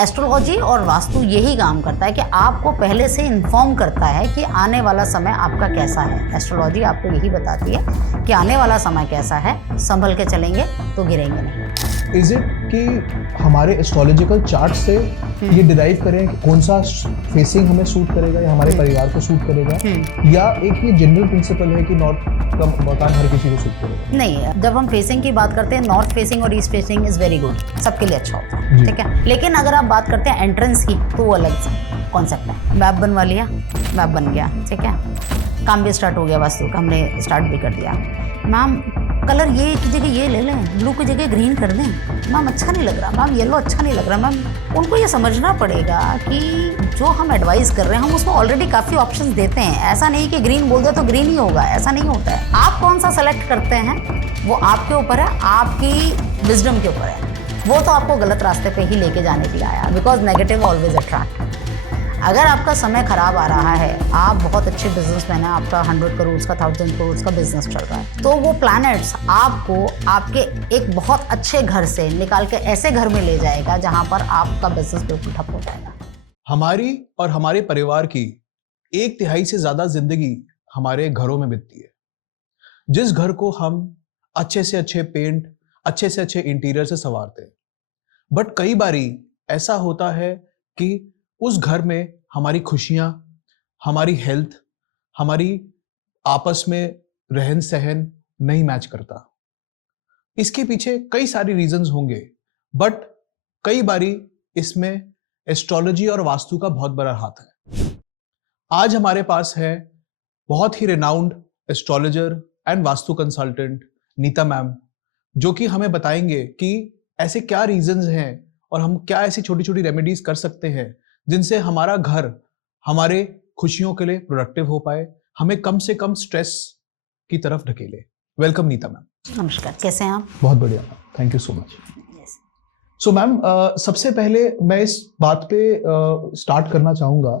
Astrology और वास्तु यही काम करता है कि आपको पहले से इन्फॉर्म करता है कि आने वाला समय आपका कैसा है। एस्ट्रोलॉजी आपको यही बताती है कि आने वाला समय कैसा है, संभल के चलेंगे तो गिरेंगे नहीं। इज इट कि हमारे एस्ट्रोलॉजिकल चार्ट से ये डिराइव करें कि कौन सा फेसिंग हमें सूट करेगा या हमारे परिवार को सूट करेगा, या एक ये जनरल प्रिंसिपल है कि नॉर्थ का मकान हर किसी को सूट करेगा? नहीं, जब हम फेसिंग की बात करते हैं, नॉर्थ फेसिंग और east facing is very good, सबके लिए अच्छा होता है, ठीक है। लेकिन अगर आप बात करते हैं एंट्रेंस की, तो वो अलग कॉन्सेप्ट है। मैप बनवा लिया, मैप बन गया, ठीक है, काम भी स्टार्ट हो गया, वास्तु का हमने स्टार्ट भी कर दिया। मैम कलर ये की जगह ये ले लें, ब्लू की जगह ग्रीन कर दें, मैम अच्छा नहीं लग रहा, मैम येलो अच्छा नहीं लग रहा। मैम उनको ये समझना पड़ेगा कि जो हम एडवाइस कर रहे हैं हम उसमें ऑलरेडी काफ़ी ऑप्शंस देते हैं। ऐसा नहीं कि ग्रीन बोल दे तो ग्रीन ही होगा, ऐसा नहीं होता है। आप कौन सा सेलेक्ट करते हैं वो आपके ऊपर है, आपकी विजडम के ऊपर है। वो तो आपको गलत रास्ते पे ही लेके जाने के लिए आया, बिकॉज नेगेटिव ऑलवेज अट्रैक्ट। अगर आपका समय खराब आ रहा है, आप बहुत अच्छे बिजनेसमैन हैं, आपका 100 करोड़ का 1000 करोड़ का बिजनेस चल रहा है, तो वो प्लैनेट्स आपको आपके एक बहुत अच्छे घर से निकाल के ऐसे घर में ले जाएगा जहां पर आपका बिजनेस बिल्कुल ठप हो जाएगा। हमारी और हमारे परिवार की 1/3 से ज्यादा जिंदगी हमारे घरों में बीतती है। जिस घर को हम अच्छे से अच्छे पेंट, अच्छे से अच्छे इंटीरियर से संवारते हैं, बट कई बारी ऐसा होता है कि उस घर में हमारी खुशियां, हमारी हेल्थ, हमारी आपस में रहन सहन नहीं मैच करता। इसके पीछे कई सारी रीजंस होंगे, बट कई बारी इसमें एस्ट्रोलॉजी और वास्तु का बहुत बड़ा हाथ है। आज हमारे पास है बहुत ही renowned astrologer and vastu consultant Neeta ma'am, जो कि हमें बताएंगे कि ऐसे क्या रीजंस हैं और हम क्या ऐसी छोटी छोटी रेमेडीज कर सकते हैं जिनसे हमारा घर हमारे खुशियों के लिए प्रोडक्टिव हो पाए, हमें कम से कम स्ट्रेस की तरफ ढकेले। Welcome Nita ma'am. नमस्कार, कैसे हैं आप? बहुत बढ़िया, thank you so much. So ma'am, सबसे पहले मैं इस बात पे स्टार्ट करना चाहूंगा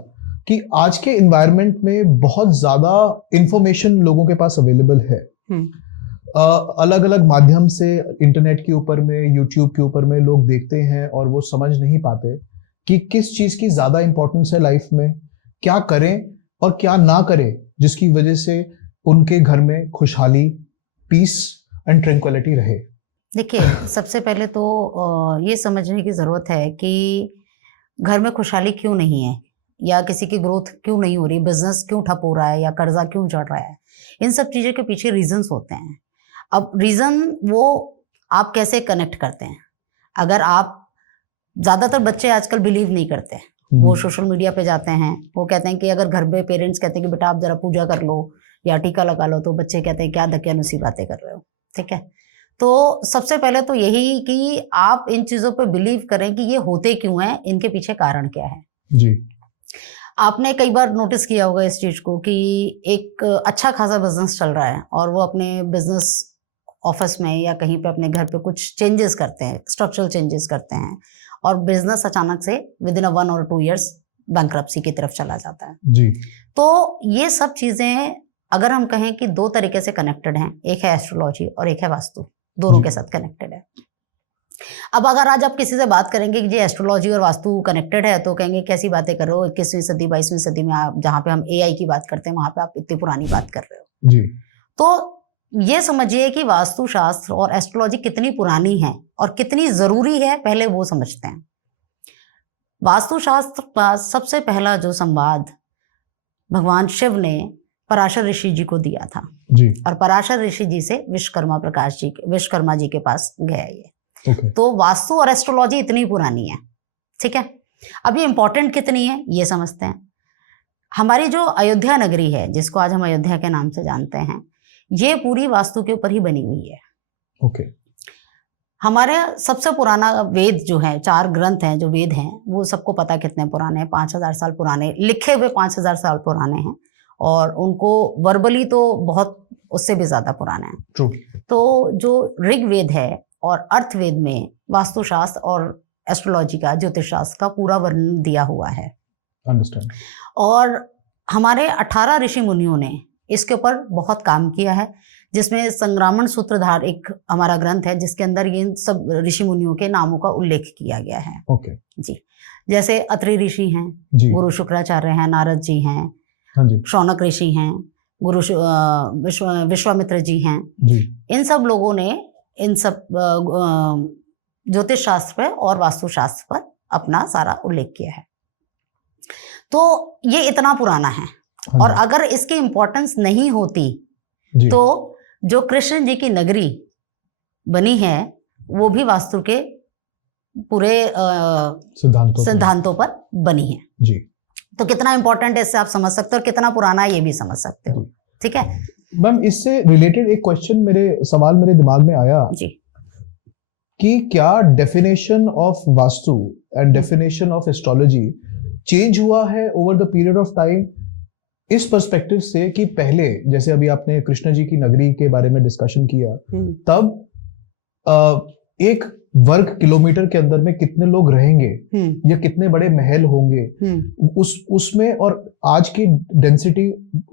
कि आज के एनवायरनमेंट में बहुत ज्यादा इंफॉर्मेशन लोगों के पास अवेलेबल है। अलग अलग माध्यम से इंटरनेट के ऊपर में, यूट्यूब के ऊपर में लोग देखते हैं और वो समझ नहीं पाते कि किस चीज की ज्यादा इंपॉर्टेंस है लाइफ में, क्या करें और क्या ना करें जिसकी वजह से उनके घर में खुशहाली, पीस एंड ट्रैंक्विलिटी रहे। देखिए, सबसे पहले तो ये समझने की ज़रूरत है कि घर में खुशहाली क्यों नहीं है, या किसी की ग्रोथ क्यों नहीं हो रही, बिजनेस क्यों ठप हो रहा है, या कर्जा क्यों चढ़ रहा है। इन सब चीज़ों के पीछे रीजंस होते हैं। अब रीज़न वो आप कैसे कनेक्ट करते हैं। अगर आप, ज़्यादातर बच्चे आजकल बिलीव नहीं करते, वो सोशल मीडिया पे जाते हैं, वो कहते हैं कि अगर घर पे पेरेंट्स कहते हैं कि बेटा आप जरा पूजा कर लो या टीका लगा लो, तो बच्चे कहते हैं क्या दकियानुसी बातें कर रहे हो, ठीक है। तो सबसे पहले तो यही कि आप इन चीज़ों पे बिलीव करें कि ये होते क्यों हैं, इनके पीछे कारण क्या है जी। आपने कई बार नोटिस किया होगा इस चीज़ को कि एक अच्छा खासा बिजनेस चल रहा है और वो अपने बिजनेस ऑफिस में या कहीं पे अपने घर पे कुछ चेंजेस करते हैं, स्ट्रक्चरल चेंजेस करते हैं, और बिजनेस अचानक से विद इन 1 और 2 ईयर्स बैंकरप्सी की तरफ चला जाता है जी। तो ये सब चीजें अगर हम कहें कि 2 तरीके से कनेक्टेड हैं, एक है एस्ट्रोलॉजी और एक है वास्तु, दोनों के साथ कनेक्टेड है। अब अगर आज आप किसी से बात करेंगे कि जी एस्ट्रोलॉजी और वास्तु कनेक्टेड है, तो कहेंगे कैसी बातें कर रहे हो, 21वीं सदी 22वीं सदी में आप, जहाँ पे हम AI की बात करते हैं, वहां पे आप इतनी पुरानी बात कर रहे हो जी। तो ये समझिए कि वास्तु शास्त्र और एस्ट्रोलॉजी कितनी पुरानी है और कितनी जरूरी है, पहले वो समझते हैं। वास्तु शास्त्र का सबसे पहला जो संवाद भगवान शिव ने पराशर ऋषि जी को दिया था जी। और पराशर ऋषि जी से विश्वकर्मा जी के पास गया ये। तो वास्तु और एस्ट्रोलॉजी इतनी पुरानी है, ठीक है। अब ये इंपॉर्टेंट कितनी है ये समझते हैं। हमारी जो अयोध्या नगरी है, जिसको आज हम अयोध्या के नाम से जानते हैं, ये पूरी वास्तु के ऊपर ही बनी हुई है। ओके। हमारे सबसे पुराना वेद जो है, 4 ग्रंथ हैं जो वेद हैं, वो सबको पता कितने पुराने हैं, 5000 साल पुराने, लिखे हुए 5000 साल पुराने हैं, और उनको वर्बली तो बहुत उससे भी ज्यादा पुराने हैं। ट्रू। तो जो ऋग्वेद है और अर्थवेद में वास्तुशास्त्र और एस्ट्रोलॉजी का, ज्योतिष शास्त्र का पूरा वर्णन दिया हुआ है। अंडरस्टैंड। और हमारे 18 ऋषि मुनियों ने इसके ऊपर बहुत काम किया है, जिसमें संग्रामण सूत्रधार एक हमारा ग्रंथ है जिसके अंदर ये सब ऋषि मुनियों के नामों का उल्लेख किया गया है। ओके। जी। जैसे अत्रि ऋषि हैं, जी गुरु शुक्राचार्य हैं, नारद जी हैं, हाँ जी शौनक ऋषि हैं, विश्वामित्र जी हैं। जी इन सब लोगों ने इन सब ज्योतिष शास्त्र पर और वास्तुशास्त्र पर अपना सारा उल्लेख किया है। तो ये इतना पुराना है। हाँ और जी, अगर इसकी इम्पोर्टेंस नहीं होती जी तो जो कृष्ण जी की नगरी बनी है वो भी वास्तु के पूरे सिद्धांतों पर बनी है। जी। तो कितना इंपॉर्टेंट है इससे आप समझ सकते हो, और कितना पुराना है ये भी समझ सकते हो। ठीक है मैम, इससे रिलेटेड एक सवाल मेरे दिमाग में आया जी, कि क्या definition of vastu and definition of astrology change हुआ है over the period of time, इस पर्सपेक्टिव से कि पहले जैसे अभी आपने कृष्ण जी की नगरी के बारे में डिस्कशन किया, तब एक वर्ग किलोमीटर के अंदर में कितने लोग रहेंगे या कितने बड़े महल होंगे, उसमें और आज की डेंसिटी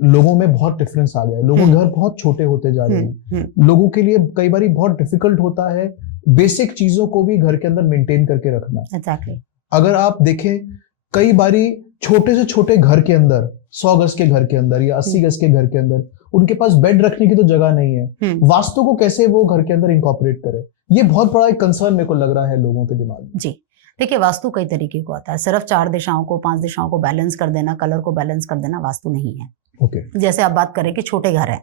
लोगों में बहुत डिफरेंस आ गया है। लोगों के घर बहुत छोटे होते जा रहे हैं। लोगों के लिए कई बार बहुत डिफिकल्ट होता है बेसिक चीजों को भी घर के अंदर मेंटेन करके रखना। Exactly. अगर आप देखें कई बारी छोटे से छोटे घर के अंदर 100 गज के घर के अंदर या 80 गज के घर के अंदर उनके पास बेड रखने की तो जगह नहीं है। वास्तु को कैसे वो घर के अंदर इंकॉर्पोरेट करे, ये बहुत बड़ा एक कंसर्न मेरे को लग रहा है लोगों के दिमाग में। जी देखिए, वास्तु कई तरीके को आता है। सिर्फ 4 दिशाओं को 5 दिशाओं को बैलेंस कर देना, कलर को बैलेंस कर देना वास्तु नहीं है। ओके। जैसे आप बात करें कि छोटे घर है,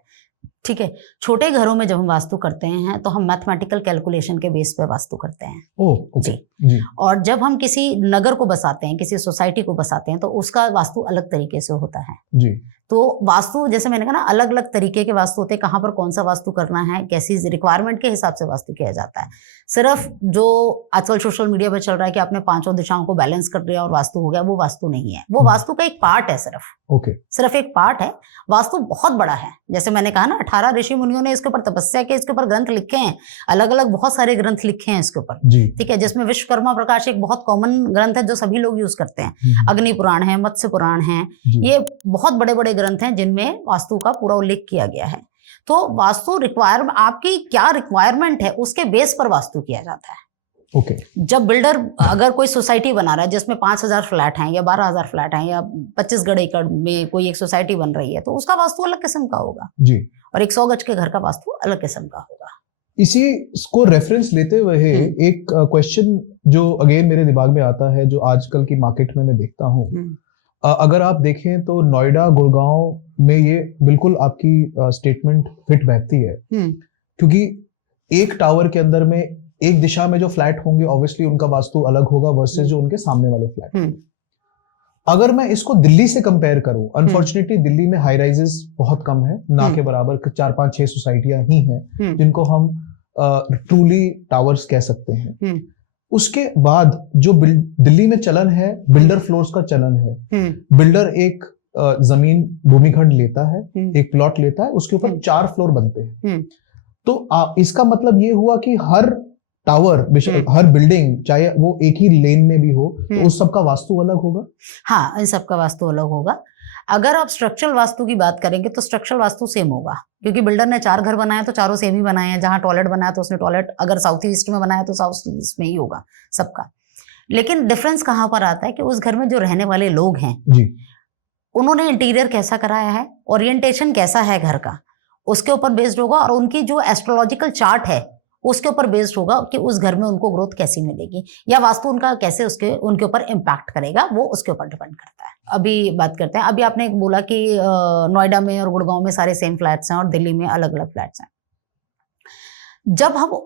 ठीक है, छोटे घरों में जब हम वास्तु करते हैं तो हम मैथमेटिकल कैलकुलेशन के बेस पे वास्तु करते हैं। ओके जी। और जब हम किसी नगर को बसाते हैं, किसी सोसाइटी को बसाते हैं, तो उसका वास्तु अलग तरीके से होता है जी। तो वास्तु जैसे मैंने कहा ना, अलग अलग तरीके के वास्तु होते हैं। कहाँ पर कौन सा वास्तु करना है, कैसी रिक्वायरमेंट के हिसाब से वास्तु किया जाता है। सिर्फ जो आजकल सोशल मीडिया पर चल रहा है कि आपने 5 दिशाओं को बैलेंस कर दिया और वास्तु हो गया, वो वास्तु नहीं है। वो वास्तु का एक पार्ट है, सिर्फ एक पार्ट है। वास्तु बहुत बड़ा है। जैसे मैंने कहा ना, 18 ऋषि मुनियों ने इसके ऊपर तपस्या की, इसके ऊपर ग्रंथ लिखे हैं, अलग अलग बहुत सारे ग्रंथ लिखे हैं इसके ऊपर, ठीक है, जिसमें विश्वकर्मा प्रकाश एक बहुत कॉमन ग्रंथ है जो सभी लोग यूज करते हैं। अग्नि पुराण है, मत्स्य पुराण है, ये बहुत बड़े बड़े ग्रंथ हैं जिनमें वास्तु का पूरा उल्लेख किया गया है। तो वास्तु रिक्वायरमेंट, आपकी क्या रिक्वायरमेंट है उसके बेस पर वास्तु किया जाता है। ओके। जब बिल्डर अगर कोई सोसाइटी बना रहा है जिसमें 5000 फ्लैट हैं या 12000 फ्लैट हैं या 25 एकड़ में कोई एक सोसाइटी बन रही है, तो उसका वास्तु अलग किस्म का होगा जी। और 100 गज के घर का वास्तु अलग किस्म का होगा। इसी को रेफरेंस लेते हुए एक क्वेश्चन जो अगेन मेरे दिमाग में आता है, जो आजकल की मार्केट में मैं देखता हूँ, अगर आप देखें तो नोएडा, गुड़गांव में ये बिल्कुल आपकी स्टेटमेंट फिट बैठती है, क्योंकि एक टावर के अंदर में एक दिशा में जो फ्लैट होंगे ऑब्वियसली उनका वास्तु अलग होगा वर्सेस जो उनके सामने वाले फ्लैट। अगर मैं इसको दिल्ली से कंपेयर करूं, अनफॉर्चुनेटली दिल्ली में हाई राइजेस बहुत कम है, ना के बराबर 4, 5, 6 सोसाइटियां ही हैं जिनको हम ट्रूली टावर्स कह सकते हैं। उसके बाद जो दिल्ली में चलन है, बिल्डर फ्लोर्स का चलन है। बिल्डर एक जमीन भूमिखंड लेता है, एक प्लॉट लेता है, उसके ऊपर 4 फ्लोर बनते हैं। तो इसका मतलब ये हुआ कि हर टावर, हर बिल्डिंग, चाहे वो एक ही लेन में भी हो, तो उस सबका वास्तु अलग होगा। हाँ, इन सबका वास्तु अलग होगा। अगर आप स्ट्रक्चरल वास्तु की बात करेंगे तो स्ट्रक्चरल वास्तु सेम होगा, क्योंकि बिल्डर ने 4 घर बनाए तो चारों सेम ही बनाए हैं। जहां टॉयलेट बनाया तो उसने टॉयलेट अगर साउथ ईस्ट में बनाया तो साउथ ईस्ट में ही होगा सबका। लेकिन डिफरेंस कहां पर आता है कि उस घर में जो रहने वाले लोग हैं जी, उन्होंने इंटीरियर कैसा कराया है, ओरिएंटेशन कैसा है घर का, उसके ऊपर बेस्ड होगा। और उनकी जो एस्ट्रोलॉजिकल चार्ट है उसके ऊपर बेस्ड होगा कि उस घर में उनको ग्रोथ कैसी मिलेगी या वास्तु उनका कैसे उनके ऊपर इम्पैक्ट करेगा, वो उसके ऊपर डिपेंड करता है। अभी बात करते हैं, अभी आपने बोला कि नोएडा में और गुड़गांव में सारे सेम फ्लैट्स हैं और दिल्ली में अलग अलग फ्लैट्स हैं। जब हम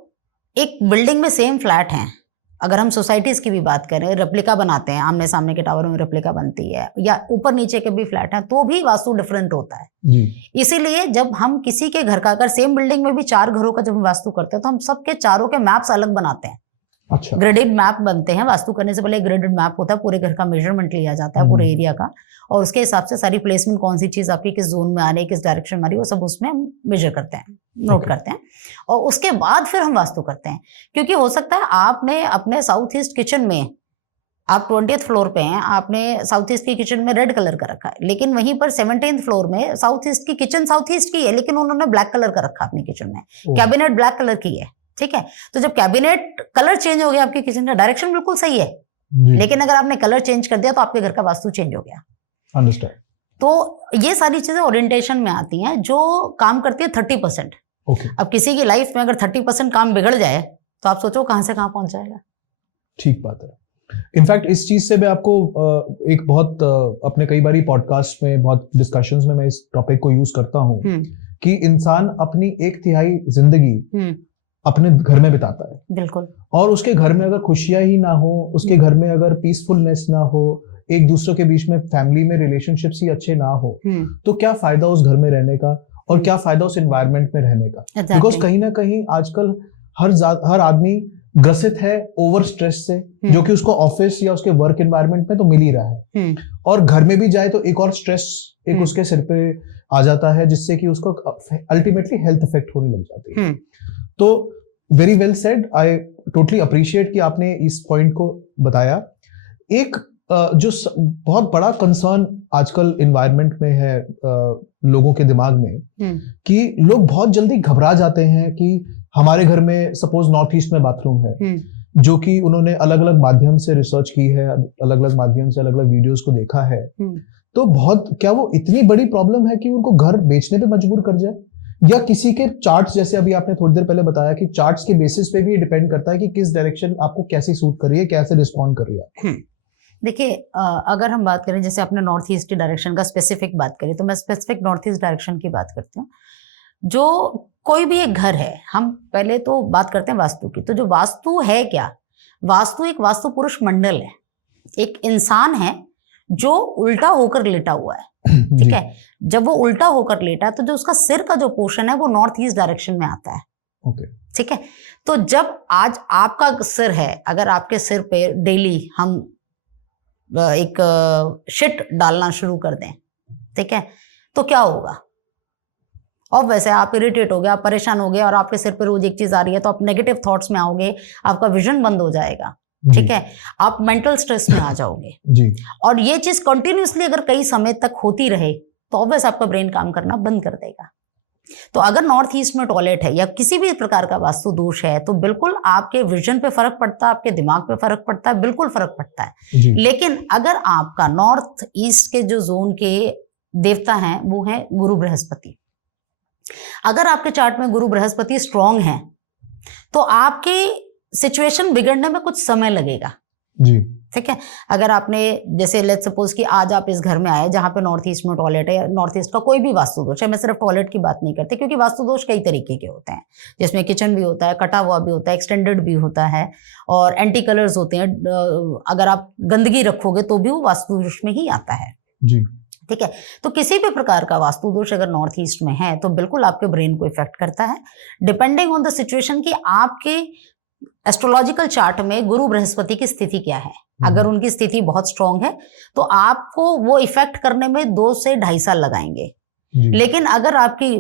एक बिल्डिंग में सेम फ्लैट हैं, अगर हम सोसाइटीज की भी बात करें, रेप्लिका बनाते हैं, आमने सामने के टावरों में रेप्लिका बनती है, या ऊपर नीचे के भी फ्लैट हैं, तो भी वास्तु डिफरेंट होता है जी। इसीलिए जब हम किसी के घर का, अगर सेम बिल्डिंग में भी 4 घरों का जब हम वास्तु करते हैं तो हम सबके चारों के मैप्स अलग बनाते हैं। अच्छा। ग्रेडेड मैप बनते हैं। वास्तु करने से पहले ग्रेडेड मैप होता है, पूरे घर का मेजरमेंट लिया जाता है, पूरे एरिया का, और उसके हिसाब से सारी प्लेसमेंट, कौन सी चीज आपकी किस जोन में आ रही है, किस डायरेक्शन में आ रही है, वो सब उसमें हम मेजर करते हैं, नोट करते हैं, और उसके बाद फिर हम वास्तु करते हैं। क्योंकि हो सकता है आपने अपने साउथ ईस्ट किचन में, आप 20th फ्लोर पे हैं, आपने साउथ ईस्ट की किचन में रेड कलर का रखा है, लेकिन वहीं पर 17th फ्लोर में साउथ ईस्ट की किचन साउथ ईस्ट की है, लेकिन उन्होंने ब्लैक कलर का रखा अपनी किचन में, कैबिनेट ब्लैक कलर की है, ठीक है। तो जब कैबिनेट कलर चेंज हो गया, आपकी किचन का डायरेक्शन बिल्कुल सही है, जी, लेकिन अगर आपने कलर चेंज कर दिया तो आपके घर का वास्तु चेंज हो गया। अंडरस्टैंड। तो ये सारी चीजें ओरिएंटेशन में आती हैं जो काम करती है 30%। ओके, अब किसी की लाइफ में अगर 30% काम बिगड़ जाए तो आप सोचो कहां से कहां पहुंच जाएगा। ठीक बात है। इनफैक्ट इस चीज से मैं आपको एक बहुत अपने कई बारी पॉडकास्ट में, बहुत डिस्कशंस में मैं इस टॉपिक को यूज करता हूँ कि इंसान अपनी 1/3 जिंदगी अपने घर में बिताता है। बिल्कुल। और उसके घर में अगर खुशियां ही ना हो, उसके घर में अगर पीसफुलनेस ना हो, एक दूसरे के बीच में फैमिली में रिलेशनशिप्स ही अच्छे ना हो, तो क्या फायदा उस घर में रहने का और क्या फायदा उस एनवायरनमेंट में रहने का। बिकॉज कहीं ना कहीं आजकल हर आदमी ग्रसित है ओवर स्ट्रेस से, जो कि उसको ऑफिस या उसके वर्क एनवायरनमेंट में तो मिल ही रहा है, और घर में भी जाए तो एक और स्ट्रेस एक उसके सिर पे आ जाता है, जिससे कि उसको अल्टीमेटली हेल्थ इफेक्ट होने लग जाती है। तो very well said, I totally appreciate कि आपने इस पॉइंट को बताया। एक जो बहुत बड़ा कंसर्न आजकल एनवायरनमेंट में है लोगों के दिमाग में, कि लोग बहुत जल्दी घबरा जाते हैं कि हमारे घर में सपोज नॉर्थ ईस्ट में बाथरूम है, जो कि उन्होंने अलग अलग माध्यम से रिसर्च की है, अलग अलग माध्यम से अलग अलग वीडियोस को देखा है, तो बहुत क्या वो इतनी बड़ी प्रॉब्लम है कि उनको घर बेचने पे मजबूर कर जाए, या किसी के चार्ट्स, जैसे अभी आपने थोड़ी देर पहले बताया कि चार्ट्स के बेसिस पे भी डिपेंड करता है कि किस डायरेक्शन आपको कैसी सूट कर रही है, कैसे रिस्पॉन्ड कर रही है। देखिए, अगर हम बात करें, जैसे आपने नॉर्थ ईस्ट डायरेक्शन का स्पेसिफिक बात करी, तो मैं स्पेसिफिक नॉर्थ ईस्ट डायरेक्शन की बात करती हूँ। जो कोई भी एक घर है, हम पहले तो बात करते हैं वास्तु की। तो जो वास्तु है क्या, वास्तु एक वास्तु पुरुष मंडल है, एक इंसान है जो उल्टा होकर लेटा हुआ है, ठीक है। जब वो उल्टा होकर लेटा है तो जो उसका सिर का जो पोर्शन है वो नॉर्थ ईस्ट डायरेक्शन में आता है, ठीक है। तो जब आज आपका सिर है, अगर आपके सिर पे डेली हम एक शिट डालना शुरू कर दें, ठीक है, तो क्या होगा। और वैसे आप इरिटेट हो गए, आप परेशान हो गए, और आपके सिर पे रोज एक चीज आ रही है, तो आप नेगेटिव थॉट्स में आओगे, आपका विजन बंद हो जाएगा, ठीक है, आप मेंटल स्ट्रेस में आ जाओगे जी। और ये चीज कंटिन्यूसली अगर कई समय तक होती रहे तो ऑब्वियस आपका ब्रेन काम करना बंद कर देगा। तो अगर नॉर्थ ईस्ट में टॉयलेट है या किसी भी प्रकार का वास्तु दोष है, तो बिल्कुल आपके विजन पे फर्क पड़ता है, आपके दिमाग पे फर्क पड़ता है, बिल्कुल फर्क पड़ता है। लेकिन अगर आपका नॉर्थ ईस्ट के जो जोन के देवता हैं वो है गुरु बृहस्पति, अगर आपके चार्ट में गुरु बृहस्पति स्ट्रांग है तो आपके सिचुएशन बिगड़ने में कुछ समय लगेगा जी, ठीक है। अगर आपने, जैसे लेट्स सपोज कि आज आप इस घर में आए जहां पे नॉर्थ ईस्ट में टॉयलेट है, या नॉर्थ ईस्ट का कोई भी वास्तु दोष है, मैं सिर्फ टॉयलेट की बात नहीं करती, क्योंकि वास्तु दोष कई तरीके के होते हैं, जिसमें किचन भी होता है, कटा हुआ भी होता है, एक्सटेंडेड भी होता है, और एंटी कलर्स होते हैं। अगर आप गंदगी रखोगे तो भी वो वास्तु दोष में ही आता है जी, ठीक है। तो किसी भी प्रकार का वास्तु दोष अगर नॉर्थ ईस्ट में है तो बिल्कुल आपके ब्रेन को इफेक्ट करता है, डिपेंडिंग ऑन द सिचुएशन कि आपके एस्ट्रोलॉजिकल चार्ट में गुरु बृहस्पति की स्थिति क्या है। अगर उनकी स्थिति बहुत स्ट्रांग है तो आपको वो इफेक्ट करने में 2 से 2.5 साल लगाएंगे। लेकिन अगर आपकी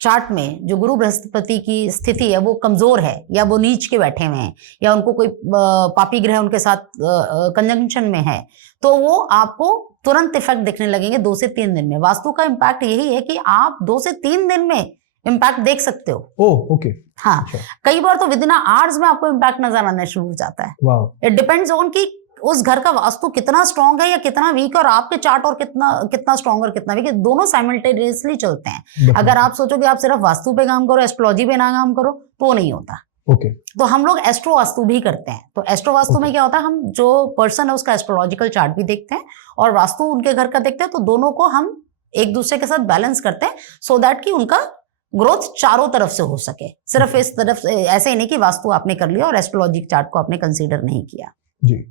चार्ट में जो गुरु बृहस्पति की स्थिति है वो कमजोर है, या वो नीच के बैठे हुए हैं, या उनको कोई पापी ग्रह उनके साथ कंजंक्शन में है, तो वो आपको तुरंत इफेक्ट दिखने लगेंगे 2 से 3 दिन में। वास्तु का इम्पैक्ट यही है कि आप 2 से 3 दिन में इम्पैक्ट देख सकते हो। Oh okay. हाँ, कई बार तो विद इन आवर्स में आपको इम्पैक्ट नजर आना शुरू हो जाता है। इट डिपेंड्स ऑन कि उस घर का वास्तु कितना स्ट्रांग है या कितना वीक है, और आपके चार्ट और कितना स्ट्रांग और कितना वीक है, दोनों साइमल्टेनियसली चलते हैं। अगर आप सोचो कि आप सिर्फ वास्तु पे काम करो, एस्ट्रोलॉजी पे ना काम करो, तो वो नहीं होता। ओके। तो हम लोग एस्ट्रो वास्तु भी करते हैं। तो एस्ट्रो वास्तु में क्या होता है, हम जो पर्सन है उसका एस्ट्रोलॉजिकल चार्ट भी देखते हैं और वास्तु उनके घर का देखते हैं, तो दोनों को हम एक दूसरे के साथ बैलेंस करते हैं, सो दैट कि उनका ग्रोथ चारों तरफ से हो सके। सिर्फ इस तरफ ऐसे ही नहीं कि वास्तु आपने कर लिया और एस्ट्रोलॉजी चार्ट को आपने कंसीडर नहीं किया जी।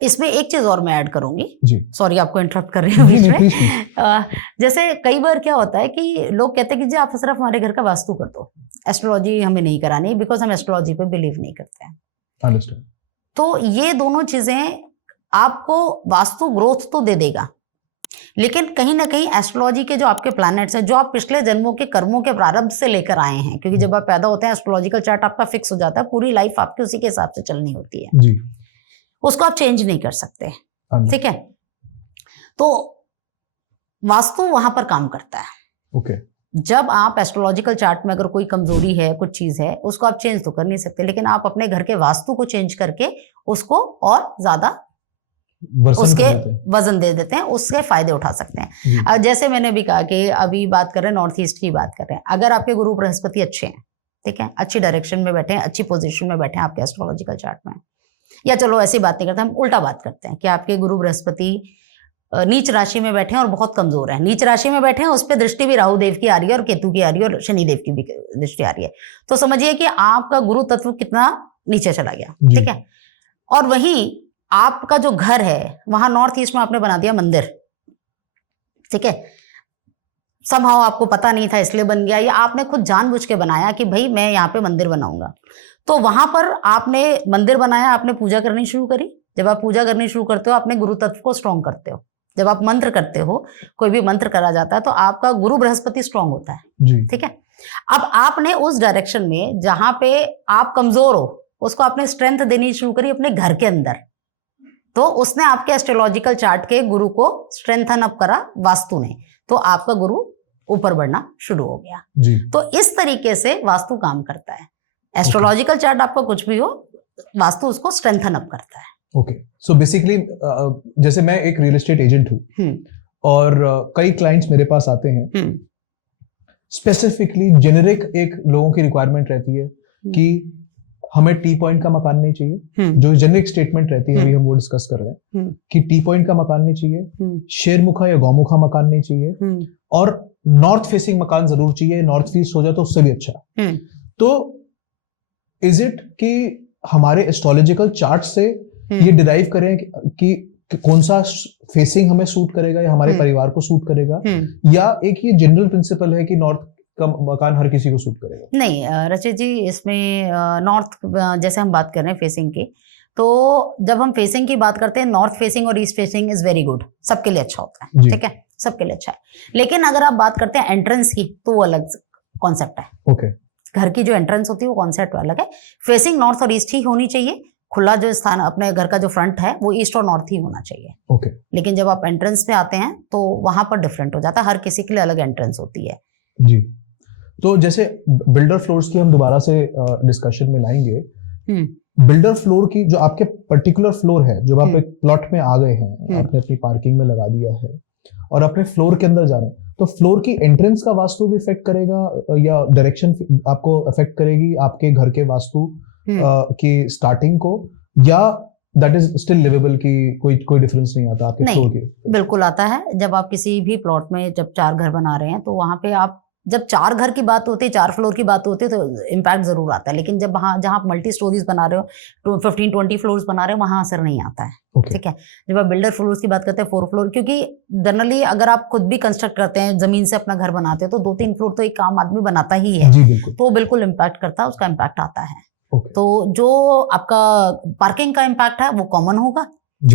इसमें एक चीज और मैं ऐड करूंगी जी, सॉरी आपको इंटरप्ट कर रही हूँ बीच में। जैसे कई बार क्या होता है कि लोग कहते हैं कि जी आप सिर्फ हमारे घर का वास्तु कर दो, एस्ट्रोलॉजी हमें नहीं करानी, बिकॉज हम एस्ट्रोलॉजी पे बिलीव नहीं करते हैं। अंडरस्टैंड। तो ये दोनों चीजें आपको वास्तु ग्रोथ तो दे देगा, लेकिन कहीं ना कहीं एस्ट्रोलॉजी के जो आपके प्लैनेट्स हैं, जो आप पिछले जन्मों के कर्मों के प्रारब्ध से लेकर आए हैं, क्योंकि जब आप पैदा होते हैं एस्ट्रोलॉजिकल चार्ट आपका फिक्स हो जाता है, पूरी लाइफ आपकी उसी के हिसाब से चलनी होती है जी, उसको आप चेंज नहीं कर सकते, ठीक है। तो वास्तु वहां पर काम करता है। ओके। जब आप एस्ट्रोलॉजिकल चार्ट में अगर कोई कमजोरी है, कुछ चीज है, उसको आप चेंज तो कर नहीं सकते, लेकिन आप अपने घर के वास्तु को चेंज करके उसको और ज्यादा उसके वजन दे देते हैं, उसके फायदे उठा सकते हैं। अब जैसे मैंने भी कहा कि अभी बात कर रहे हैं नॉर्थ ईस्ट की बात कर रहे हैं, अगर आपके गुरु बृहस्पति अच्छे हैं, ठीक है, अच्छी डायरेक्शन में बैठे हैं, अच्छी पोजीशन में बैठे हैं आपके एस्ट्रोलॉजिकल चार्ट में, या चलो ऐसी बात नहीं करते, हम उल्टा बात करते हैं कि आपके गुरु बृहस्पति नीच राशि में बैठे हैं और बहुत कमजोर हैं, नीच राशि में बैठे हैं, उस पर दृष्टि भी राहु देव की आ रही है और केतु की आ रही है और शनि देव की भी दृष्टि आ रही है, तो समझिए कि आपका गुरु तत्व कितना नीचे चला गया, ठीक है। और वहीं आपका जो घर है वहां नॉर्थ ईस्ट में आपने बना दिया मंदिर, ठीक है, समहाउ आपको पता नहीं था इसलिए बन गया, या आपने खुद जानबूझ के बनाया कि भाई मैं यहाँ पे मंदिर बनाऊंगा, तो वहां पर आपने मंदिर बनाया, आपने पूजा करनी शुरू करी। जब आप पूजा करनी शुरू करते हो, अपने गुरु तत्व को स्ट्रॉन्ग करते हो। जब आप मंत्र करते हो, कोई भी मंत्र करा जाता है, तो आपका गुरु बृहस्पति स्ट्रॉन्ग होता है, ठीक है। अब आपने उस डायरेक्शन में जहां पे आप कमजोर हो, उसको आपने स्ट्रेंथ देनी शुरू करी अपने घर के अंदर, तो उसने आपके एस्ट्रोलॉजिकल चार्ट के गुरु को स्ट्रेंथन अप करा वास्तु ने, तो आपका गुरु ऊपर बढ़ना शुरू हो गया जी। तो इस तरीके से वास्तु काम करता है। एस्ट्रोलॉजिकल चार्ट आपका कुछ भी हो, वास्तु उसको स्ट्रेंथन अप करता है। ओके, सो बेसिकली जैसे मैं एक रियल एस्टेट एजेंट हूँ और कई क्लाइंट्स मेरे पास आते हैं, स्पेसिफिकली जेनेरिक एक लोगों की रिक्वायरमेंट रहती है कि हमें टी पॉइंट का मकान नहीं चाहिए, जो जेनेरिक स्टेटमेंट रहती है, अभी हम वो डिस्कस कर रहे हैं कि टी पॉइंट का मकान नहीं चाहिए, शेरमुखा या गौमुखा मकान नहीं चाहिए, और नॉर्थ फेसिंग मकान जरूर चाहिए, नॉर्थ फेस हो जाए तो उससे भी अच्छा। तो इज इट कि हमारे एस्ट्रोलॉजिकल चार्ट से ये डिराइव करें कि कौन सा फेसिंग हमें सूट करेगा या हमारे परिवार को सूट करेगा, या एक ये जनरल प्रिंसिपल है कि नॉर्थ का मकान हर किसी को सूट करेगा? नहीं रचित जी, इसमें नॉर्थ जैसे हम बात कर रहे हैं फेसिंग की, तो जब हम फेसिंग की बात करते हैं, नॉर्थ फेसिंग और east facing is very good, सबके लिए अच्छा होता है, ठीक है, सबके लिए अच्छा है। लेकिन अगर आप बात करते हैं एंट्रेंस की, तो वो अलग कॉन्सेप्ट है। ओके, घर की जो एंट्रेंस होती है वो कॉन्सेप्ट अलग है। फेसिंग नॉर्थ और ईस्ट ही होनी चाहिए, खुला जो स्थान अपने घर का जो फ्रंट है वो ईस्ट और नॉर्थ ही होना चाहिए। ओके, लेकिन जब आप एंट्रेंस पे आते हैं तो वहां पर डिफरेंट हो जाता है, हर किसी के लिए अलग एंट्रेंस होती है जी। तो जैसे बिल्डर फ्लोर्स की हम दोबारा से डिस्कशन में लाएंगे। बिल्डर फ्लोर की जो आपके पर्टिकुलर फ्लोर है, जब आप एक प्लॉट में आ गए हैं, आपने अपनी पार्किंग में लगा दिया है और अपने फ्लोर के अंदर जा रहे हैं, तो फ्लोर की एंट्रेंस का वास्तु भी इफेक्ट करेगा या डायरेक्शन आपको इफेक्ट करेगी आपके घर के वास्तु की स्टार्टिंग को, या दैट इज स्टिल लिवेबल की कोई डिफरेंस नहीं आता आपके फ्लोर की? बिल्कुल आता है। जब आप किसी भी प्लॉट में जब 4 घर बना रहे हैं, तो वहां पे आप जब 4 घर की बात होती है, 4 फ्लोर की बात होती है, तो इम्पैक्ट जरूर आता है। लेकिन जब जहां आप मल्टी स्टोरीज बना रहे हो, 15-20 फ्लोर्स बना रहे हो, वहां असर नहीं आता है, ठीक है। जब आप बिल्डर फ्लोर्स की बात करते हैं, 4 फ्लोर, क्योंकि जनरली अगर आप खुद भी कंस्ट्रक्ट करते हैं, जमीन से अपना घर बनाते हैं, तो 2-3 फ्लोर तो एक आम आदमी बनाता ही है, तो बिल्कुल इम्पैक्ट करता है, उसका इम्पैक्ट आता है। तो जो आपका पार्किंग का इम्पैक्ट है वो कॉमन होगा,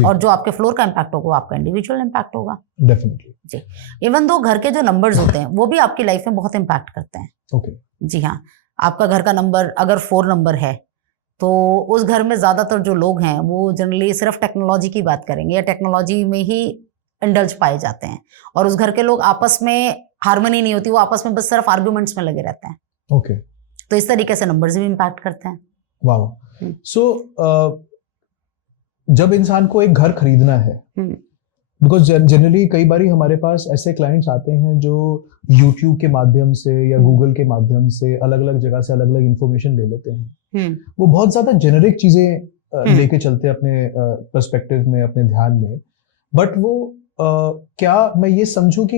और जो आपके फ्लोर का इम्पैक्ट होगा वो आपका इंडिविजुअल इम्पैक्ट होगा। डेफिनेटली जी। इवन दो घर के जो नंबर्स होते हैं वो भी आपकी लाइफ में बहुत इम्पैक्ट करते हैं। ओके जी हाँ, आपका घर का नंबर अगर 4 नंबर है, तो उस घर में ज्यादातर जो लोग हैं वो जनरली सिर्फ टेक्नोलॉजी की बात करेंगे या टेक्नोलॉजी में ही इंडल्ज पाए जाते हैं, और उस घर के लोग आपस में हार्मनी नहीं होती, वो आपस में बस सिर्फ आर्ग्यूमेंट्स में लगे रहते हैं। ओके, तो इस तरीके से नंबर्स भी इम्पैक्ट करते हैं। वाह। सो जब इंसान को एक घर खरीदना है, बिकॉज जनरली कई बारी हमारे पास ऐसे क्लाइंट्स आते हैं जो YouTube के माध्यम से या Google के माध्यम से अलग अलग जगह से अलग अलग इंफॉर्मेशन ले लेते हैं, वो बहुत ज्यादा जेनेरिक चीजें लेके चलते हैं अपने पर्सपेक्टिव में, अपने ध्यान में, बट वो क्या मैं ये समझूं कि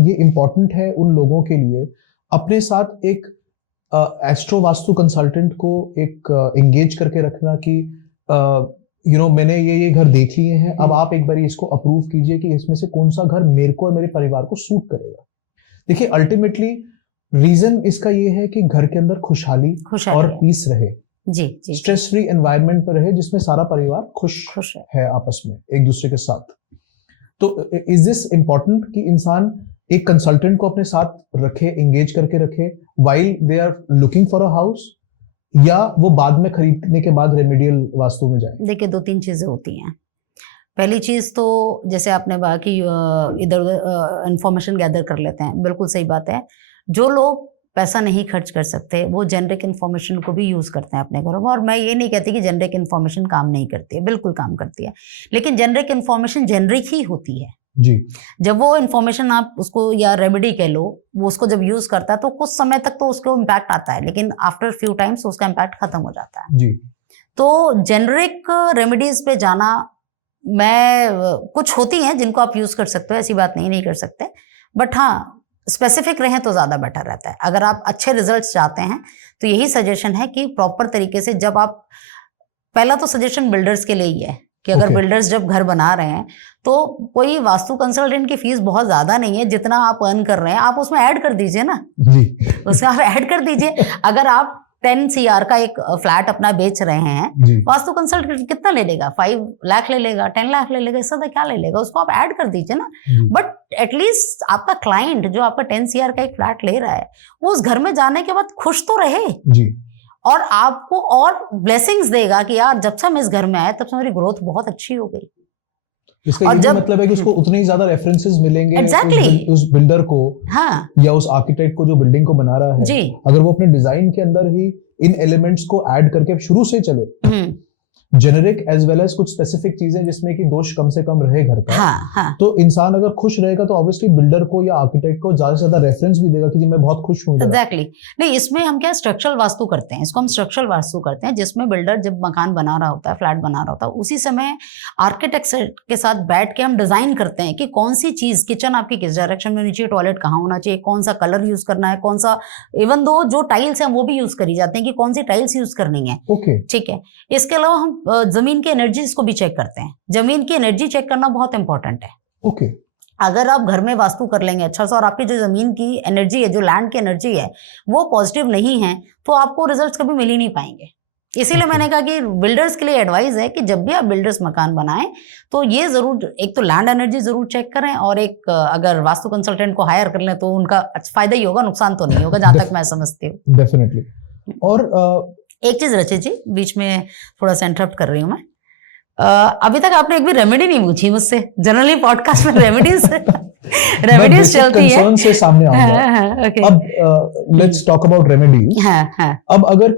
ये इम्पोर्टेंट है उन लोगों के लिए अपने साथ एक एस्ट्रो वास्तु कंसल्टेंट को एक एंगेज करके रखना कि मैंने ये घर देख लिए हैं, अब आप एक बार इसको अप्रूव कीजिए कि इसमें से कौन सा घर मेरे को और मेरे परिवार को सूट करेगा। देखिए, अल्टीमेटली रीजन इसका ये है कि घर के अंदर खुशहाली और पीस रहे, जी, स्ट्रेस फ्री एनवायरनमेंट पर रहे, जिसमें सारा परिवार खुश है आपस में एक दूसरे के साथ। तो इज दिस इम्पोर्टेंट कि इंसान एक कंसल्टेंट को अपने साथ रखे, एंगेज करके रखे while they are looking for a house, या वो बाद में खरीदने के बाद रेमेडियल वास्तु में जाए? देखिए, 2-3 चीजें होती हैं। पहली चीज तो जैसे आपने कहा कि इधर उधर इंफॉर्मेशन गैदर कर लेते हैं, बिल्कुल सही बात है। जो लोग पैसा नहीं खर्च कर सकते वो जेनरिक इन्फॉर्मेशन को भी यूज करते हैं अपने घरों में। और मैं ये नहीं कहती कि जेनरिक इन्फॉर्मेशन काम नहीं करती है, बिल्कुल काम करती है, लेकिन जेनरिक इन्फॉर्मेशन जेनरिक ही होती है जी। जब वो इन्फॉर्मेशन आप उसको या रेमेडी कह लो, वो उसको जब यूज करता है तो कुछ समय तक तो उसको इम्पैक्ट आता है, लेकिन आफ्टर फ्यू टाइम्स उसका इम्पैक्ट खत्म हो जाता है जी। तो जेनरिक रेमेडीज पे जाना, मैं कुछ होती हैं जिनको आप यूज कर सकते हो, ऐसी बात नहीं कर सकते, बट हाँ स्पेसिफिक रहें तो ज्यादा बेटर रहता है। अगर आप अच्छे रिजल्ट्स चाहते हैं तो यही सजेशन है कि प्रॉपर तरीके से, जब आप, पहला तो सजेशन बिल्डर्स के लिए ही है कि अगर बिल्डर्स जब घर बना रहे हैं तो कोई वास्तु कंसल्टेंट की फीस बहुत ज्यादा नहीं है, जितना आप अर्न कर रहे हैं आप उसमें ऐड कर दीजिए ना जी। उसमें आप ऐड कर दीजिए। अगर आप 10 CR का एक फ्लैट अपना बेच रहे हैं, वास्तु कंसल्टेंट कितना ले लेगा? 5 लाख ले लेगा, 10 लाख ले लेगा, इससे ज्यादा क्या ले लेगा? उसको आप ऐड कर दीजिए ना। बट एटलीस्ट आपका क्लाइंट जो आपका 10 CR का एक फ्लैट ले रहा है वो उस घर में जाने के बाद खुश तो रहे जी, और आपको और ब्लेसिंग्स देगा कि यार जब से हम इस घर में आए तब से मेरी ग्रोथ बहुत अच्छी हो गई। इसका ये मतलब है कि उसको उतने ही ज्यादा रेफरेंसेस मिलेंगे उस बिल्डर को, हाँ, या उस आर्किटेक्ट को जो बिल्डिंग को बना रहा है जी। अगर वो अपने डिजाइन के अंदर ही इन एलिमेंट्स को ऐड करके शुरू से चले, जेनेरिक एज वेल एज कुछ स्पेसिफिक चीजें जिसमें कि दोष कम से कम रहे घर का, हाँ। तो इंसान अगर खुश रहेगा तो ऑब्वियसली बिल्डर को या आर्किटेक्ट को ज्यादा से ज्यादा रेफरेंस भी देगा कि जी मैं बहुत खुश हूँ। एग्जैक्टली। नहीं, इसमें हम क्या स्ट्रक्चरल वास्तु करते हैं, इसको हम स्ट्रक्चरल वास्तु करते हैं, जिसमें बिल्डर जब मकान बना रहा होता है, फ्लैट बना रहा होता है, उसी समय आर्किटेक्ट के साथ बैठ के हम डिजाइन करते हैं कि कौन सी चीज, किचन आपकी किस डायरेक्शन में होनी चाहिए, टॉयलेट कहाँ होना चाहिए, कौन सा कलर यूज करना है, कौन सा, इवन दो जो टाइल्स है वो भी यूज करी जाते हैं कि कौन सी टाइल्स यूज करनी है। ठीक है। इसके अलावा हम जमीन की एनर्जीज को भी चेक करते हैं। जमीन की एनर्जी चेक करना बहुत इंपॉर्टेंट है। अगर आप घर में वास्तु कर लेंगे अच्छा सा और आपकी जो जमीन की एनर्जी है, जो लैंड की एनर्जी है, वो पॉजिटिव नहीं है तो आपको रिजल्ट्स कभी मिल ही नहीं पाएंगे। इसीलिए मैंने कहा कि बिल्डर्स के लिए एडवाइस है कि जब भी आप बिल्डर्स मकान बनाएं तो ये जरूर, एक तो लैंड एनर्जी जरूर चेक करें, और एक अगर वास्तु कंसल्टेंट को हायर कर लें तो उनका फायदा ही होगा, नुकसान तो नहीं होगा, जहां तक मैं समझती हूँ। डेफिनेटली। और एक चीज रचित जी, बीच में थोड़ा सा इंटरप्ट कर रही हूँ मैं, अभी तक आपने एक भी रेमेडी नहीं पूछी मुझसे। जनरली पॉडकास्ट में रेमेडीज चलती है, से सामने आऊंगा। okay. अब लेट्स टॉक अबाउट रेमेडीज। अब अगर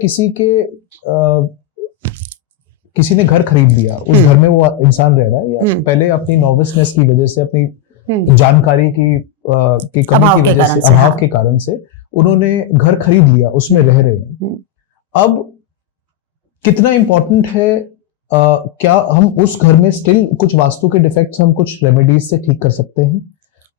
किसी ने घर खरीद लिया, उस घर में वो इंसान रह रहा है, या पहले अपनी नॉविसनेस की वजह से, अपनी जानकारी की कमी की वजह से, अभाव के कारण से उन्होंने घर खरीद लिया, उसमें रह रहे हैं। अब कितना इंपॉर्टेंट है, क्या हम उस घर में स्टिल कुछ वास्तु के डिफेक्ट्स हम कुछ रेमेडीज से ठीक कर सकते हैं?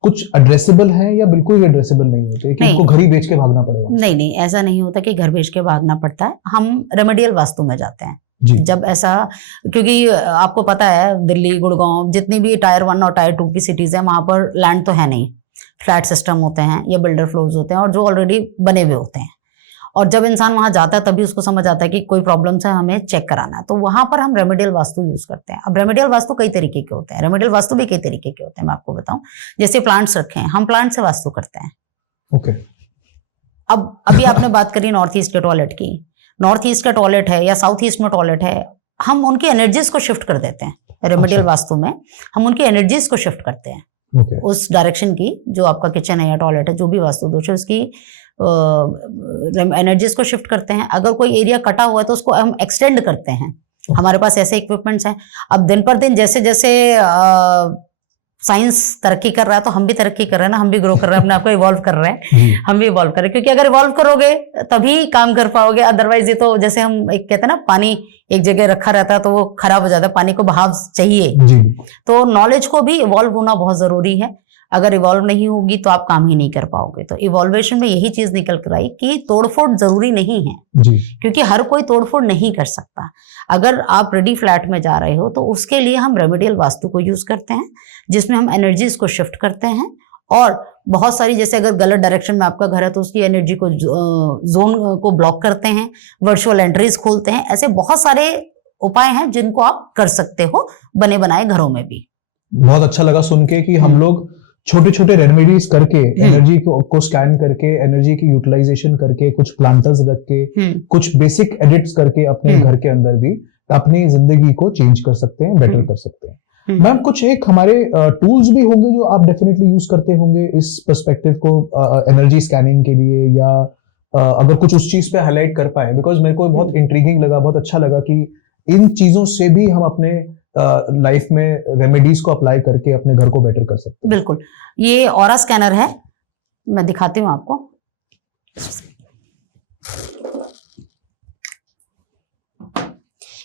कुछ एड्रेसेबल है या बिल्कुल एड्रेसेबल नहीं होते कि उनको घर ही बेच के भागना पड़ेगा? नहीं, ऐसा नहीं होता कि घर बेच के भागना पड़ता है। हम रेमेडियल वास्तु में जाते हैं जी। जब ऐसा, क्योंकि आपको पता है दिल्ली, गुड़गांव, जितनी भी टायर 1 और टायर 2 की सिटीज है, वहां पर लैंड तो है नहीं, फ्लैट सिस्टम होते हैं या बिल्डर फ्लोर्स होते हैं, और जो ऑलरेडी बने हुए होते हैं। और जब इंसान वहां जाता है तभी उसको समझ आता है कि कोई प्रॉब्लम्स है, हमें चेक कराना है, तो वहां पर हम रेमेडियल वास्तु यूज करते हैं। अब रेमेडियल वास्तु कई तरीके के होते हैं, रेमेडियल वास्तु भी कई तरीके के होते हैं, मैं आपको बताऊं। जैसे प्लांट्स रखे हैं, हम प्लांट से वास्तु करते हैं। ओके। अब अभी आपने बात करी नॉर्थ ईस्ट के टॉयलेट की, नॉर्थ ईस्ट का टॉयलेट है या साउथ ईस्ट में टॉयलेट है, हम उनकी एनर्जीज को शिफ्ट कर देते हैं। रेमेडियल वास्तु में हम उनकी एनर्जीज को शिफ्ट करते हैं उस डायरेक्शन की, जो आपका किचन है या टॉयलेट है, जो भी वास्तु दोष है उसकी एनर्जीज को शिफ्ट करते हैं। अगर कोई एरिया कटा हुआ है तो उसको हम एक्सटेंड करते हैं। हमारे पास ऐसे इक्विपमेंट्स हैं। अब दिन पर दिन जैसे जैसे साइंस तरक्की कर रहा है तो हम भी तरक्की कर रहे हैं ना, हम भी ग्रो कर रहे हैं, अपने आप को इवॉल्व कर रहे हैं, हम भी इवॉल्व कर रहे हैं। क्योंकि अगर इवॉल्व करोगे तभी काम कर पाओगे, अदरवाइज ये तो जैसे हम एक कहते हैं ना, पानी एक जगह रखा रहता है तो वो खराब हो जाता है, पानी को बहाव चाहिए। तो नॉलेज को भी इवॉल्व होना बहुत जरूरी है। अगर इवॉल्व नहीं होगी तो आप काम ही नहीं कर पाओगे। तो इवॉल्वेशन में यही चीज निकल कर आई कि तोड़फोड़ जरूरी नहीं है जी। क्योंकि हर कोई तोड़फोड़ नहीं कर सकता। अगर आप रेडी फ्लैट में जा रहे हो तो उसके लिए हम रेमेडियल वास्तु को यूज करते हैं, जिसमें हम एनर्जीज को शिफ्ट करते हैं। और बहुत सारी, जैसे अगर गलत डायरेक्शन में आपका घर है तो उसकी एनर्जी को, जोन को ब्लॉक करते हैं, वर्चुअल एंट्रीज खोलते हैं। ऐसे बहुत सारे उपाय हैं जिनको आप कर सकते हो बने बनाए घरों में भी। बहुत अच्छा लगा सुन के कि हम लोग छोटे छोटे रेमेडीज करके, एनर्जी को स्कैन करके, एनर्जी की यूटिलाइजेशन करके, कुछ प्लांटर्स रख के, कुछ बेसिक एडिट्स करके अपने घर के अंदर भी अपनी जिंदगी को चेंज कर सकते हैं, बेटर कर सकते हैं। मैम कुछ एक हमारे टूल्स भी होंगे जो आप डेफिनेटली यूज करते होंगे इस पर्सपेक्टिव को एनर्जी स्कैनिंग के लिए, या अगर कुछ उस चीज पे हाईलाइट कर पाए, बिकॉज मेरे को बहुत इंट्रीगिंग लगा, बहुत अच्छा लगा कि इन चीजों से भी हम अपने लाइफ में रेमेडीज को अप्लाई करके अपने घर को बेटर कर सकते हैं। बिल्कुल, ये ऑरा स्कैनर है, मैं दिखाती हूँ आपको।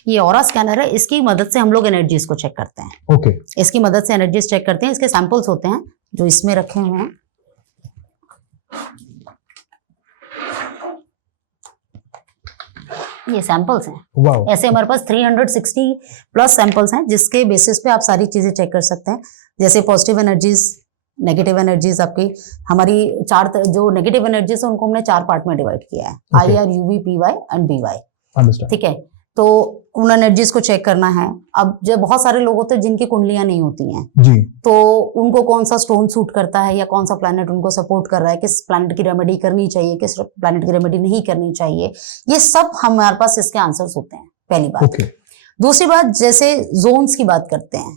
ये ऑरा स्कैनर है, इसकी मदद से हम लोग एनर्जीज को चेक करते हैं। ओके। इसकी मदद से एनर्जीज चेक करते हैं। इसके सैंपल्स होते हैं जो इसमें रखे हुए हैं। ये सैंपल्स हैं। वाओ। ऐसे हमारे पास 360 प्लस सैंपल्स हैं जिसके बेसिस पे आप सारी चीजें चेक कर सकते हैं, जैसे पॉजिटिव एनर्जीज, नेगेटिव एनर्जीज। आपकी हमारी जो नेगेटिव एनर्जीज है उनको हमने 4 पार्ट में डिवाइड किया है, IR, UV, PY and BY। Understand. ठीक है, तो उन एनर्जीज को चेक करना है। अब जो बहुत सारे लोग होते हैं जिनकी कुंडलियां नहीं होती हैं जी, तो उनको कौन सा स्टोन सूट करता है या कौन सा प्लैनेट उनको सपोर्ट कर रहा है, किस प्लैनेट की रेमेडी करनी चाहिए, किस प्लैनेट की रेमेडी नहीं करनी चाहिए, ये सब हमारे पास इसके आंसर्स होते हैं, पहली बात। okay. दूसरी बात, जैसे जोन्स की बात करते हैं,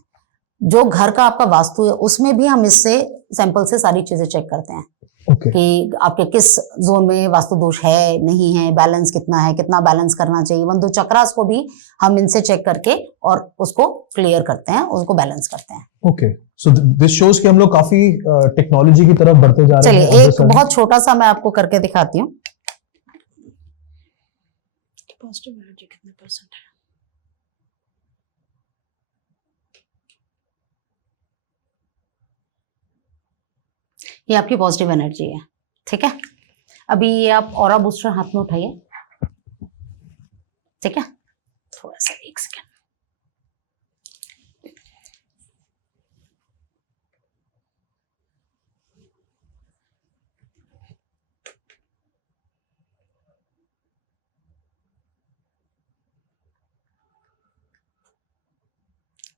जो घर का आपका वास्तु है उसमें भी हम इससे सैंपल से सारी चीजें चेक करते हैं okay. कि आपके किस जोन में वास्तु दोष है, नहीं है, बैलेंस कितना है, कितना बैलेंस करना चाहिए। इवन 2 चक्रास को भी हम इनसे चेक करके और उसको क्लियर करते हैं, उसको बैलेंस करते हैं। ओके, सो दिस शोज कि हम लोग काफी टेक्नोलॉजी की तरफ बढ़ते जा रहे हैं। चलिए एक बहुत छोटा सा मैं आपको करके दिखाती हूँ। पॉजिटिव एनर्जी कितने परसेंट है? ये आपकी पॉजिटिव एनर्जी है। ठीक है, अभी ये आप ऑरा बूस्टर हाथ में उठाइए। ठीक है, थोड़ा सा 1 सेकेंड।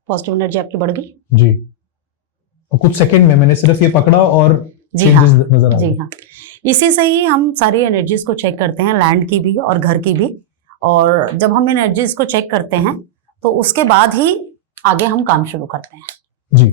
पॉजिटिव एनर्जी आपकी बढ़ गई जी, और कुछ सेकंड में मैंने सिर्फ ये पकड़ा और चेंजेस नजर आ जी हाँ, इसी से ही हम सारी एनर्जीज को चेक करते हैं, लैंड की भी और घर की भी। और जब हम एनर्जीज को चेक करते हैं तो उसके बाद ही आगे हम काम शुरू करते हैं जी।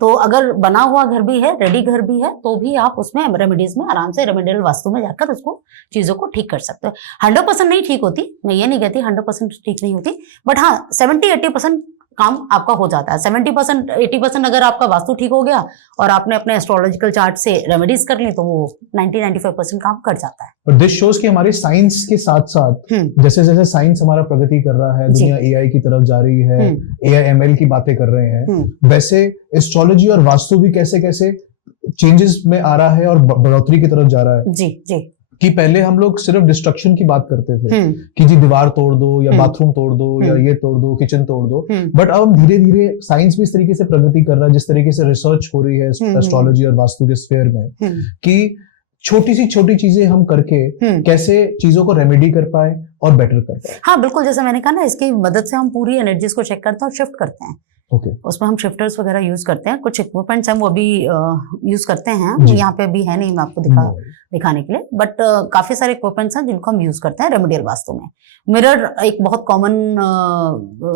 तो अगर बना हुआ घर भी है, रेडी घर भी है, तो भी आप उसमें रेमेडीज में आराम से रेमेडियल वास्तु में जाकर उसको चीजों को ठीक कर सकते हो। 100% नहीं ठीक होती, मैं ये नहीं कहती 100% ठीक नहीं होती, बट हाँ 70-80% काम आपका हो जाता है। 70% 80% अगर आपका वास्तु ठीक हो गया और आपने अपने एस्ट्रोलॉजिकल चार्ट से रेमेडीज कर ली तो वो 90-95% काम कर जाता है। और दिस शोज कि हमारे साइंस के साथ साथ जैसे जैसे साइंस हमारा प्रगति कर रहा है, दुनिया AI की तरफ जा रही है, AI ML की बातें कर रहे हैं, वैसे एस्ट्रोलॉजी और वास्तु भी कैसे कैसे चेंजेस में आ रहा है और बढ़ोतरी की तरफ जा रहा है। जी जी, कि पहले हम लोग सिर्फ डिस्ट्रक्शन की बात करते थे कि जी दीवार तोड़ दो या बाथरूम तोड़ दो या ये तोड़ दो, किचन तोड़ दो, बट अब धीरे धीरे साइंस भी इस तरीके से प्रगति कर रहा है, जिस तरीके से रिसर्च हो रही है एस्ट्रोलॉजी और वास्तु के स्फेयर में, कि छोटी सी छोटी चीजें हम करके कैसे चीजों को रेमेडी कर पाए और बेटर कर पाए। हाँ बिल्कुल, जैसे मैंने कहा ना, इसकी मदद से हम पूरी एनर्जीज को चेक करते हैं और शिफ्ट करते हैं। Okay. उसमें हम शिफ्टर्स वगैरह यूज करते हैं, कुछ इक्विपमेंट्स हम वो भी यूज करते हैं, यहाँ पे भी है नहीं मैं आपको दिखाने के लिए, बट काफी सारे इक्विपमेंट्स हैं जिनको हम यूज करते हैं रेमेडियल वास्तु में। मिरर एक बहुत कॉमन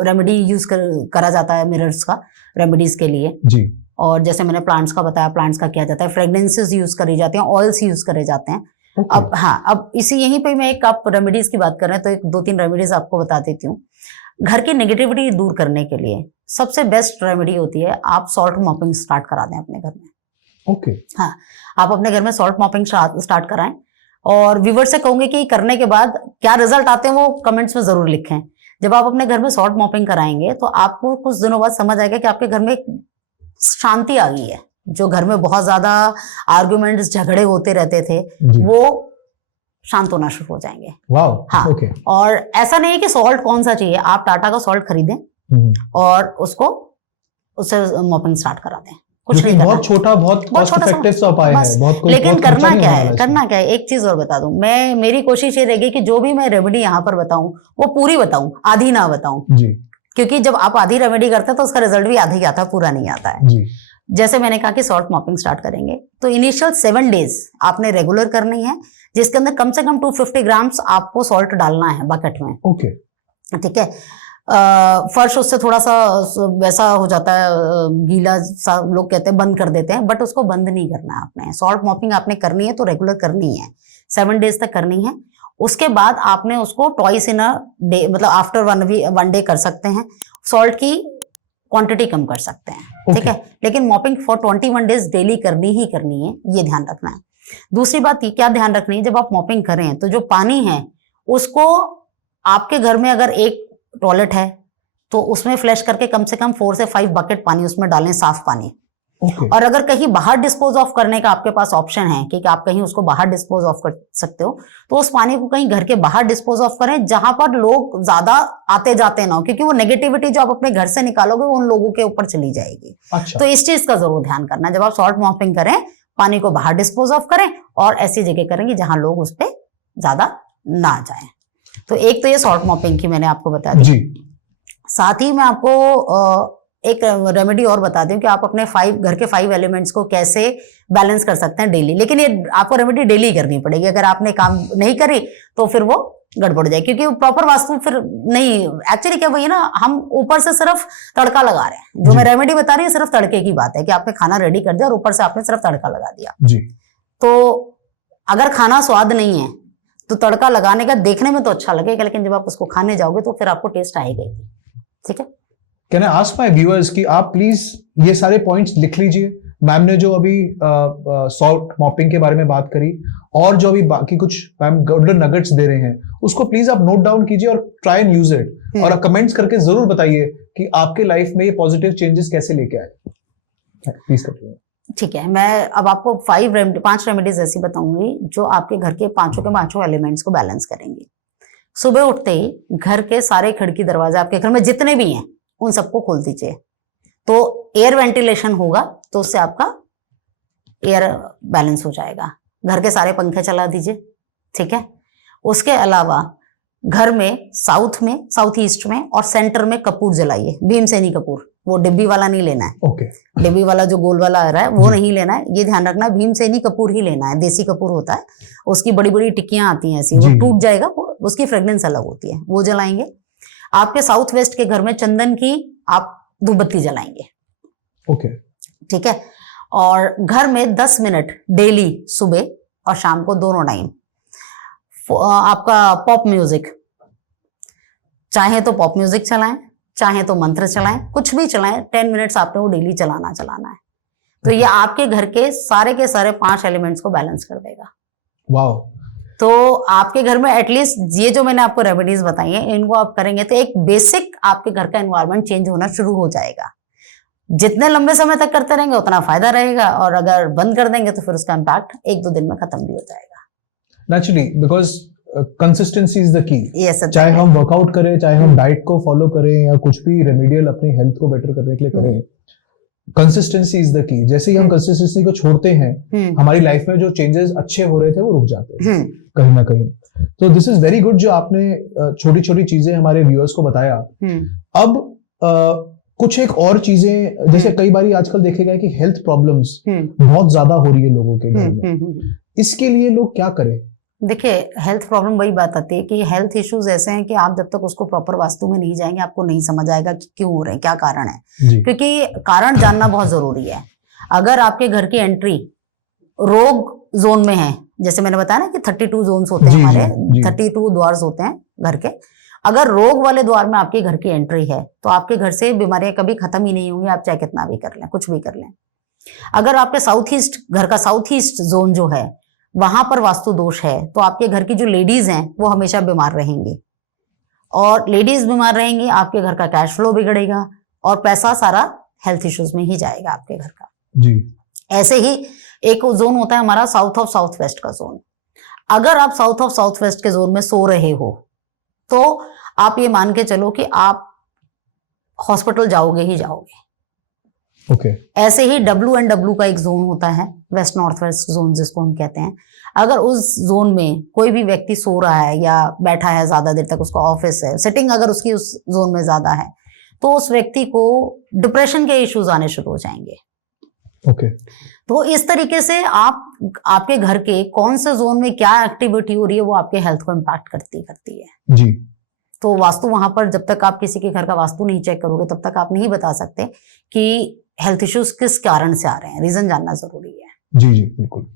रेमेडी यूज करा जाता है मिरर्स का रेमेडीज के लिए जी। और जैसे मैंने प्लांट्स का बताया, प्लांट्स का किया जाता है, फ्रेग्रेंसेस यूज करी जाती हैं, ऑयल्स यूज करे जाते हैं। Okay. अब हाँ, अब इसी यहीं पे मैं एक आप रेमेडीज की बात कर रहे हैं तो एक 2-3 रेमेडीज आपको बता देती हूँ। घर की नेगेटिविटी दूर करने के लिए सबसे बेस्ट रेमेडी होती है, आप सॉल्ट मॉपिंग स्टार्ट करा दें अपने घर में। ओके। हाँ, आप अपने घर में सॉल्ट मॉपिंग स्टार्ट कराएं और व्यूअर से कहूंगे कि करने के बाद क्या रिजल्ट आते हैं वो कमेंट्स में जरूर लिखें। जब आप अपने घर में सॉल्ट मॉपिंग कराएंगे तो आपको कुछ दिनों बाद समझ आएगा कि आपके घर में शांति आ गई है। जो घर में बहुत ज्यादा आर्गुमेंट्स, झगड़े होते रहते थे, वो शांत होना शुरू हो जाएंगे। वाओ। हाँ, okay. और ऐसा नहीं है कि सॉल्ट कौन सा चाहिए, आप टाटा का सॉल्ट खरीदें और उससे मॉपिंग स्टार्ट करा दें। कुछ नहीं करना, बहुत छोटा, बहुत कॉस्ट इफेक्टिव सा उपाय है, बहुत लेकिन करना क्या है, करना क्या है, एक चीज और बता दूं, मेरी कोशिश ये रहेगी कि जो भी मैं रेमेडी यहाँ पर बताऊं वो पूरी बताऊं, आधी ना बताऊं जी। क्योंकि जब आप आधी रेमेडी करते हैं तो उसका रिजल्ट भी आधा ही आता है, पूरा नहीं आता है जी। जैसे मैंने कहा कि सॉल्ट मॉपिंग स्टार्ट करेंगे तो इनिशियल 7 डेज आपने रेगुलर करनी है, जिसके अंदर कम से कम 250 ग्राम्स आपको सॉल्ट डालना है बकेट में। ओके। ठीक है, फर्श उससे थोड़ा सा वैसा हो जाता है, गीला सा, लोग कहते हैं बंद कर देते हैं, बट उसको बंद नहीं करना है आपने। सॉल्ट मॉपिंग आपने करनी है तो रेगुलर करनी है, 7 डेज तक करनी है। उसके बाद आपने उसको ट्वाइस इन अ डे, मतलब आफ्टर 1 डे कर सकते हैं। सॉल्ट की क्वांटिटी कम कर सकते हैं, ठीक है। लेकिन मॉपिंग फॉर 21 डेज डेली करनी ही करनी है, ये ध्यान रखना है। दूसरी बात ये क्या ध्यान रखनी है, जब आप मॉपिंग करें तो जो पानी है उसको, आपके घर में अगर एक टॉयलेट है तो उसमें फ्लैश करके कम से कम 4 से 5 बकेट पानी उसमें डालें, साफ पानी। और अगर कहीं बाहर डिस्पोज ऑफ करने का आपके पास ऑप्शन है कि आप कहीं उसको बाहर डिस्पोज ऑफ कर सकते हो, तो उस पानी को कहीं घर के बाहर डिस्पोज ऑफ करें जहां पर लोग ज्यादा आते जाते ना हो, क्योंकि वो नेगेटिविटी जो आप अपने घर से निकालोगे वो उन लोगों के ऊपर चली जाएगी। अच्छा। तो इस चीज का जरूर ध्यान करना, जब आप सॉल्ट मॉपिंग करें पानी को बाहर डिस्पोज ऑफ करें और ऐसी जगह करेंगे जहां लोग उस पर ज्यादा ना जाए। तो एक तो ये सॉल्ट मॉपिंग की मैंने आपको बता दी। साथ ही मैं आपको एक रेमेडी और बता दूं कि आप अपने घर के 5 एलिमेंट्स को कैसे बैलेंस कर सकते हैं डेली। लेकिन ये आपको रेमेडी डेली करनी पड़ेगी, अगर आपने काम नहीं करी तो फिर वो गड़बड़ जाए, क्योंकि प्रॉपर वास्तु फिर नहीं। एक्चुअली क्या वही ना, हम ऊपर से सिर्फ तड़का लगा रहे हैं। जो मैं रेमेडी बता रही हूँ सिर्फ तड़के की बात है कि आपने खाना रेडी कर दिया और ऊपर से आपने सिर्फ तड़का लगा दिया जी। तो अगर खाना स्वाद नहीं है तो तड़का लगाने का देखने में तो अच्छा लगेगा, लेकिन जब आप उसको खाने जाओगे तो फिर आपको टेस्ट आएगा ही, ठीक है। Can I ask my viewers कि आप प्लीज ये सारे पॉइंट्स लिख लीजिए। मैम ने जो अभी सॉल्ट मॉपिंग के बारे में बात करी और जो अभी बाकी कुछ मैम गोल्डन नगेट्स दे रहे हैं, उसको प्लीज आप नोट डाउन कीजिए और ट्राई एंड यूज इट, और कमेंट्स करके जरूर बताइए कि आपके लाइफ में ये पॉजिटिव चेंजेस कैसे लेके आए। प्लीज करिए। ठीक है, मैं अब आपको 5 रेमेडीज ऐसी बताऊंगी जो आपके घर के पांचों एलिमेंट्स को बैलेंस करेंगी। सुबह उठते ही घर के सारे खिड़की दरवाजे आपके घर में जितने भी हैं उन सबको खोल दीजिए, तो एयर वेंटिलेशन होगा, तो उससे आपका एयर बैलेंस हो जाएगा। घर के सारे पंखे चला दीजिए, ठीक है। उसके अलावा घर में साउथ ईस्ट में और सेंटर में कपूर जलाइए, भीमसेनी कपूर, वो डिब्बी वाला नहीं लेना है। ओके। डिब्बी वाला जो गोल वाला आ रहा है वो नहीं लेना है, ये ध्यान रखना, भीमसेनी कपूर ही लेना है। देसी कपूर होता है, उसकी बड़ी बड़ी टिक्कियां आती हैं ऐसी, वो टूट जाएगा, उसकी फ्रेग्रेंस अलग होती है, वो जलाएंगे। आपके साउथ वेस्ट के घर में चंदन की आप धूपबत्ती जलाएंगे, ओके, ठीक है। और घर में 10 मिनट डेली सुबह और शाम को दोनों टाइम आपका पॉप म्यूजिक, चाहे तो पॉप म्यूजिक चलाएं, चाहे तो मंत्र चलाएं, कुछ भी चलाएं, 10 मिनट्स आपने वो डेली चलाना है। तो ये आपके घर के सारे 5 एलिमेंट्स को बैलेंस कर देगा। वाओ। तो आपके घर में एटलीस्ट ये जो मैंने आपको रेमेडीज बताई हैं, इनको आप करेंगे तो एक बेसिक आपके घर का एनवायरनमेंट चेंज होना शुरू हो जाएगा। जितने लंबे समय तक करते रहेंगे उतना फायदा रहेगा, और अगर बंद कर देंगे तो फिर उसका इम्पैक्ट 1-2 दिन में खत्म भी हो जाएगा। Naturally, because consistency is the key. Yes, चाहे हम वर्कआउट करें, चाहे हम डाइट को फॉलो करें, या कुछ भी रेमेडियल अपनी हेल्थ को बेटर करने के लिए करें, कंसिस्टेंसी इज द की। जैसे ही हम कंसिस्टेंसी को छोड़ते हैं, हमारी लाइफ में जो चेंजेस अच्छे हो रहे थे वो रुक जाते हैं कहीं ना कहीं। तो दिस इज वेरी गुड जो आपने छोटी छोटी चीजें हमारे व्यूअर्स को बताया। अब कुछ एक और चीजें, जैसे कई बार आजकल देखे गए कि हेल्थ प्रॉब्लम्स बहुत ज्यादा हो रही है लोगों के घर में, इसके लिए लोग क्या करें? देखिए, हेल्थ प्रॉब्लम वही बात आती है कि हेल्थ इश्यूज ऐसे हैं कि आप जब तक उसको प्रॉपर वास्तु में नहीं जाएंगे आपको नहीं समझ आएगा कि क्यों हो रहे हैं, क्या कारण है, क्योंकि कारण जानना बहुत जरूरी है। अगर आपके घर की एंट्री रोग जोन में है, जैसे मैंने बताया ना कि 32 जोन्स होते हैं हमारे, 32 द्वार होते हैं घर के, अगर रोग वाले द्वार में आपके घर की एंट्री है तो आपके घर से बीमारियां कभी खत्म ही नहीं होंगी, आप चाहे कितना भी कर लें, कुछ भी कर लें। अगर आपके घर का साउथ ईस्ट जोन जो है वहां पर वास्तु दोष है तो आपके घर की जो लेडीज हैं वो हमेशा बीमार रहेंगी, और लेडीज बीमार रहेंगी, आपके घर का कैश फ्लो बिगड़ेगा और पैसा सारा हेल्थ इश्यूज में ही जाएगा आपके घर का जी। ऐसे ही एक जोन होता है हमारा साउथ ऑफ साउथ वेस्ट का जोन। अगर आप साउथ ऑफ साउथ वेस्ट के जोन में सो रहे हो तो आप ये मान के चलो कि आप हॉस्पिटल जाओगे ही जाओगे। ओके। ऐसे ही WNW का एक जोन होता है, वेस्ट नॉर्थ वेस्ट जोन जिसको हम कहते हैं। अगर उस जोन में कोई भी व्यक्ति सो रहा है या बैठा है ज्यादा देर तक, उसका ऑफिस है, सिटिंग अगर उसकी उस जोन में ज्यादा है, तो उस व्यक्ति को डिप्रेशन के इश्यूज आने शुरू हो जाएंगे। ओके। तो इस तरीके से आपके घर के कौन से जोन में क्या एक्टिविटी हो रही है वो आपके हेल्थ को इम्पैक्ट करती है जी। तो वास्तु वहां पर, जब तक आप किसी के घर का वास्तु नहीं चेक करोगे तब तक आप नहीं बता सकते कि हेल्थ इश्यूज किस कारण से आ रहे हैं। रीजन जानना जरूरी है। जी जी बिल्कुल।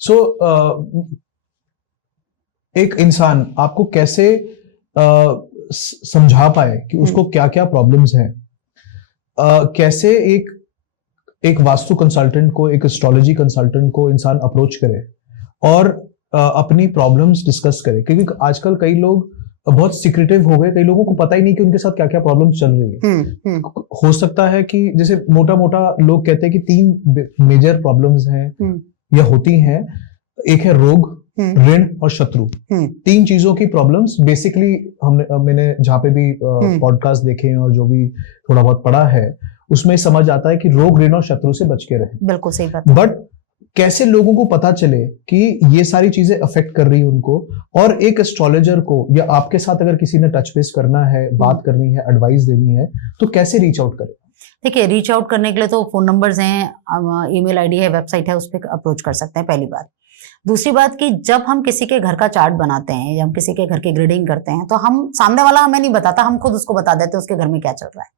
सो एक इंसान आपको कैसे समझा पाए कि उसको क्या क्या प्रॉब्लम्स हैं, कैसे एक वास्तु कंसल्टेंट को, एक एस्ट्रोलॉजी कंसल्टेंट को इंसान अप्रोच करे और अपनी प्रॉब्लम्स डिस्कस करे, क्योंकि आजकल कई लोग बहुत सीक्रेटिव हो गए, कई लोगों को पता ही नहीं कि उनके साथ क्या क्या प्रॉब्लम्स चल रही है। हो सकता है कि जैसे मोटा मोटा लोग कहते हैं कि 3 मेजर प्रॉब्लम्स हैं या होती हैं। एक है रोग, ऋण और शत्रु। 3 चीजों की प्रॉब्लम्स बेसिकली मैंने जहाँ पे भी पॉडकास्ट देखे हैं और जो भी थोड़ा बहुत पढ़ा है उसमें समझ आता है कि रोग, ऋण और शत्रु से बच के रहे। बिल्कुल सही बात। बट कैसे लोगों को पता चले कि ये सारी चीजें अफेक्ट कर रही है उनको, और एक एस्ट्रोलॉजर को या आपके साथ अगर किसी ने टच बेस करना है, बात करनी है, एडवाइस देनी है, तो कैसे रीच आउट करें? देखिए, रीच आउट करने के लिए तो फोन नंबर्स हैं, ईमेल आईडी है, वेबसाइट है, उस पर अप्रोच कर सकते हैं, पहली बात। दूसरी बात कि जब हम किसी के घर का चार्ट बनाते हैं या हम किसी के घर की ग्रेडिंग करते हैं तो हम, सामने वाला हमें नहीं बताता, हम खुद उसको बता देते हैं उसके घर में क्या चल रहा है।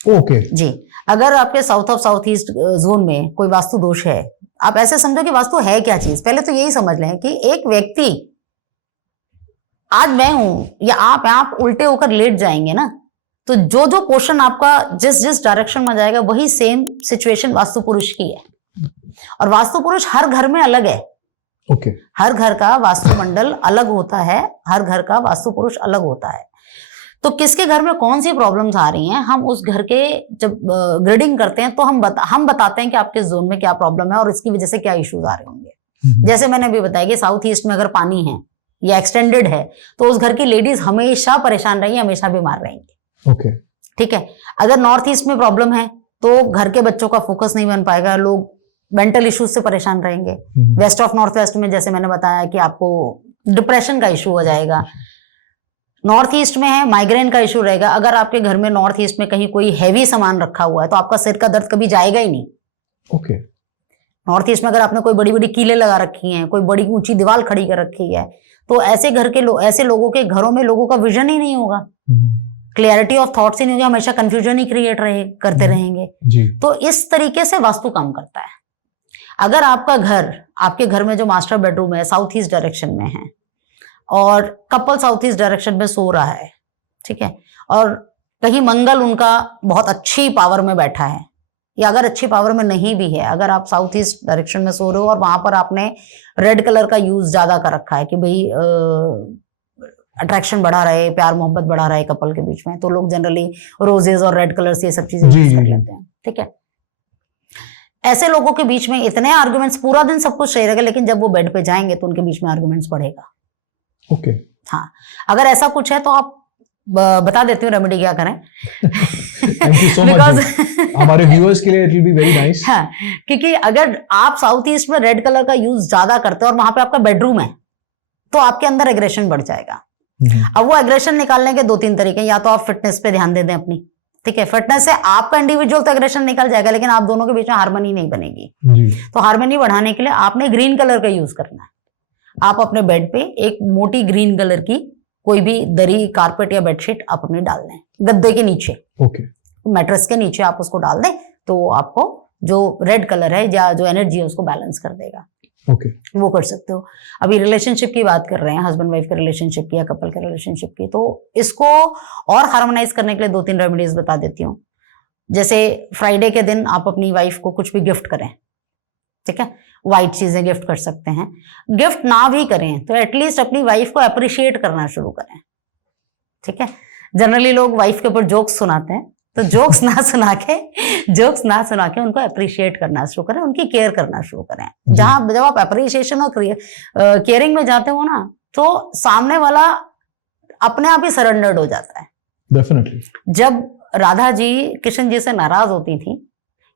ओके जी। अगर आपके south of south east zone में कोई वास्तु दोष है, आप ऐसे समझो कि वास्तु है क्या चीज। पहले तो यही समझ लें कि एक व्यक्ति, आज मैं हूं या आप उल्टे होकर लेट जाएंगे ना, तो जो जो पोर्शन आपका जिस डायरेक्शन में जाएगा वही सेम सिचुएशन वास्तु पुरुष की है। और वास्तु पुरुष हर घर में अलग है। ओके। हर घर का वास्तुमंडल अलग होता है, हर घर का वास्तु पुरुष अलग होता है। तो किसके घर में कौन सी प्रॉब्लम्स आ रही हैं, हम उस घर के जब ग्रेडिंग करते हैं तो हम बताते हैं कि आपके जोन में क्या प्रॉब्लम है और इसकी वजह से क्या इश्यूज आ रहे होंगे। जैसे मैंने अभी बताया कि साउथ ईस्ट में अगर पानी है या एक्सटेंडेड है तो उस घर की लेडीज हमेशा परेशान रहेंगी, हमेशा बीमार रहेंगी। ओके। ठीक है। अगर नॉर्थ ईस्ट में प्रॉब्लम है तो घर के बच्चों का फोकस नहीं बन पाएगा, लोग मेंटल इश्यूज से परेशान रहेंगे। वेस्ट ऑफ नॉर्थ वेस्ट में जैसे मैंने बताया कि आपको डिप्रेशन का इशू हो जाएगा। नॉर्थ ईस्ट में है, माइग्रेन का इशू रहेगा। अगर आपके घर में नॉर्थ ईस्ट में कहीं कोई हैवी सामान रखा हुआ है तो आपका सिर का दर्द कभी जाएगा ही नहीं। ओके। नॉर्थ ईस्ट में अगर आपने कोई बड़ी बड़ी कीलें लगा रखी हैं, कोई बड़ी ऊंची दीवार खड़ी कर रखी है, तो ऐसे घर के ऐसे लोगों के घरों में लोगों का विजन ही नहीं होगा, क्लियरिटी ऑफ थॉट्स ही नहीं होगी, हमेशा कंफ्यूजन ही क्रिएट करते रहेंगे जी। तो इस तरीके से वास्तु काम करता है। अगर आपके घर में जो मास्टर बेडरूम है साउथ ईस्ट डायरेक्शन में है और कपल साउथ ईस्ट डायरेक्शन में सो रहा है, ठीक है, और कहीं मंगल उनका बहुत अच्छी पावर में बैठा है, या अगर अच्छी पावर में नहीं भी है, अगर आप साउथ ईस्ट डायरेक्शन में सो रहे हो और वहां पर आपने रेड कलर का यूज ज्यादा कर रखा है कि भाई अट्रैक्शन बढ़ा रहे, प्यार मोहब्बत बढ़ा रहे कपल के बीच में, तो लोग जनरली रोजेज और रेड कलर से ये सब चीजें यूज कर लेते हैं। ठीक है। ऐसे लोगों के बीच में इतने आर्गुमेंट्स, पूरा दिन सब कुछ सही रहेगा लेकिन जब वो बेड पे जाएंगे तो उनके बीच में आर्गुमेंट्स बढ़ेगा। ओके। हाँ, अगर ऐसा कुछ है तो आप बता देती हूँ रेमेडी क्या करें। Thank you so much. हमारे व्यूअर्स के लिए it will be very nice. हाँ, क्योंकि अगर आप साउथ ईस्ट में रेड कलर का यूज ज्यादा करते हो और वहां पे आपका बेडरूम है तो आपके अंदर एग्रेशन बढ़ जाएगा। अब वो एग्रेशन निकालने के 2-3 तरीके, या तो आप फिटनेस पे ध्यान दे दें अपनी, ठीक है, फिटनेस से आपका इंडिविजुअल तो एग्रेशन निकल जाएगा लेकिन आप दोनों के बीच में हार्मनी नहीं बनेगी जी। तो हार्मनी बढ़ाने के लिए आपने ग्रीन कलर का यूज करना है। आप अपने बेड पे एक मोटी ग्रीन कलर की कोई भी दरी, कारपेट या बेडशीट आप अपनी डाल दें, गद्दे के नीचे, ओके, मैट्रेस के नीचे आप उसको डाल दें तो आपको जो रेड कलर है या जो एनर्जी है उसको बैलेंस कर देगा। ओके, वो कर सकते हो। अभी रिलेशनशिप की बात कर रहे हैं, हस्बैंड वाइफ के रिलेशनशिप की या कपल के रिलेशनशिप की, तो इसको और हार्मोनाइज करने के लिए 2-3 रेमेडीज बता देती हूँ। जैसे फ्राइडे के दिन आप अपनी वाइफ को कुछ भी गिफ्ट करें, ठीक है, वाइट चीजें गिफ्ट कर सकते हैं। गिफ्ट ना भी करें तो एटलीस्ट अपनी वाइफ को अप्रिशिएट करना शुरू करें, ठीक है। जनरली लोग वाइफ के ऊपर जोक्स सुनाते हैं, तो जोक्स ना सुना के उनको अप्रिशिएट करना शुरू करें, उनकी केयर करना शुरू करें। जब आप अप्रिशिएशन और केयरिंग में जाते हो ना तो सामने वाला अपने आप ही सरेंडर्ड हो जाता है। डेफिनेटली। जब राधा जी कृष्ण जी से नाराज होती थी,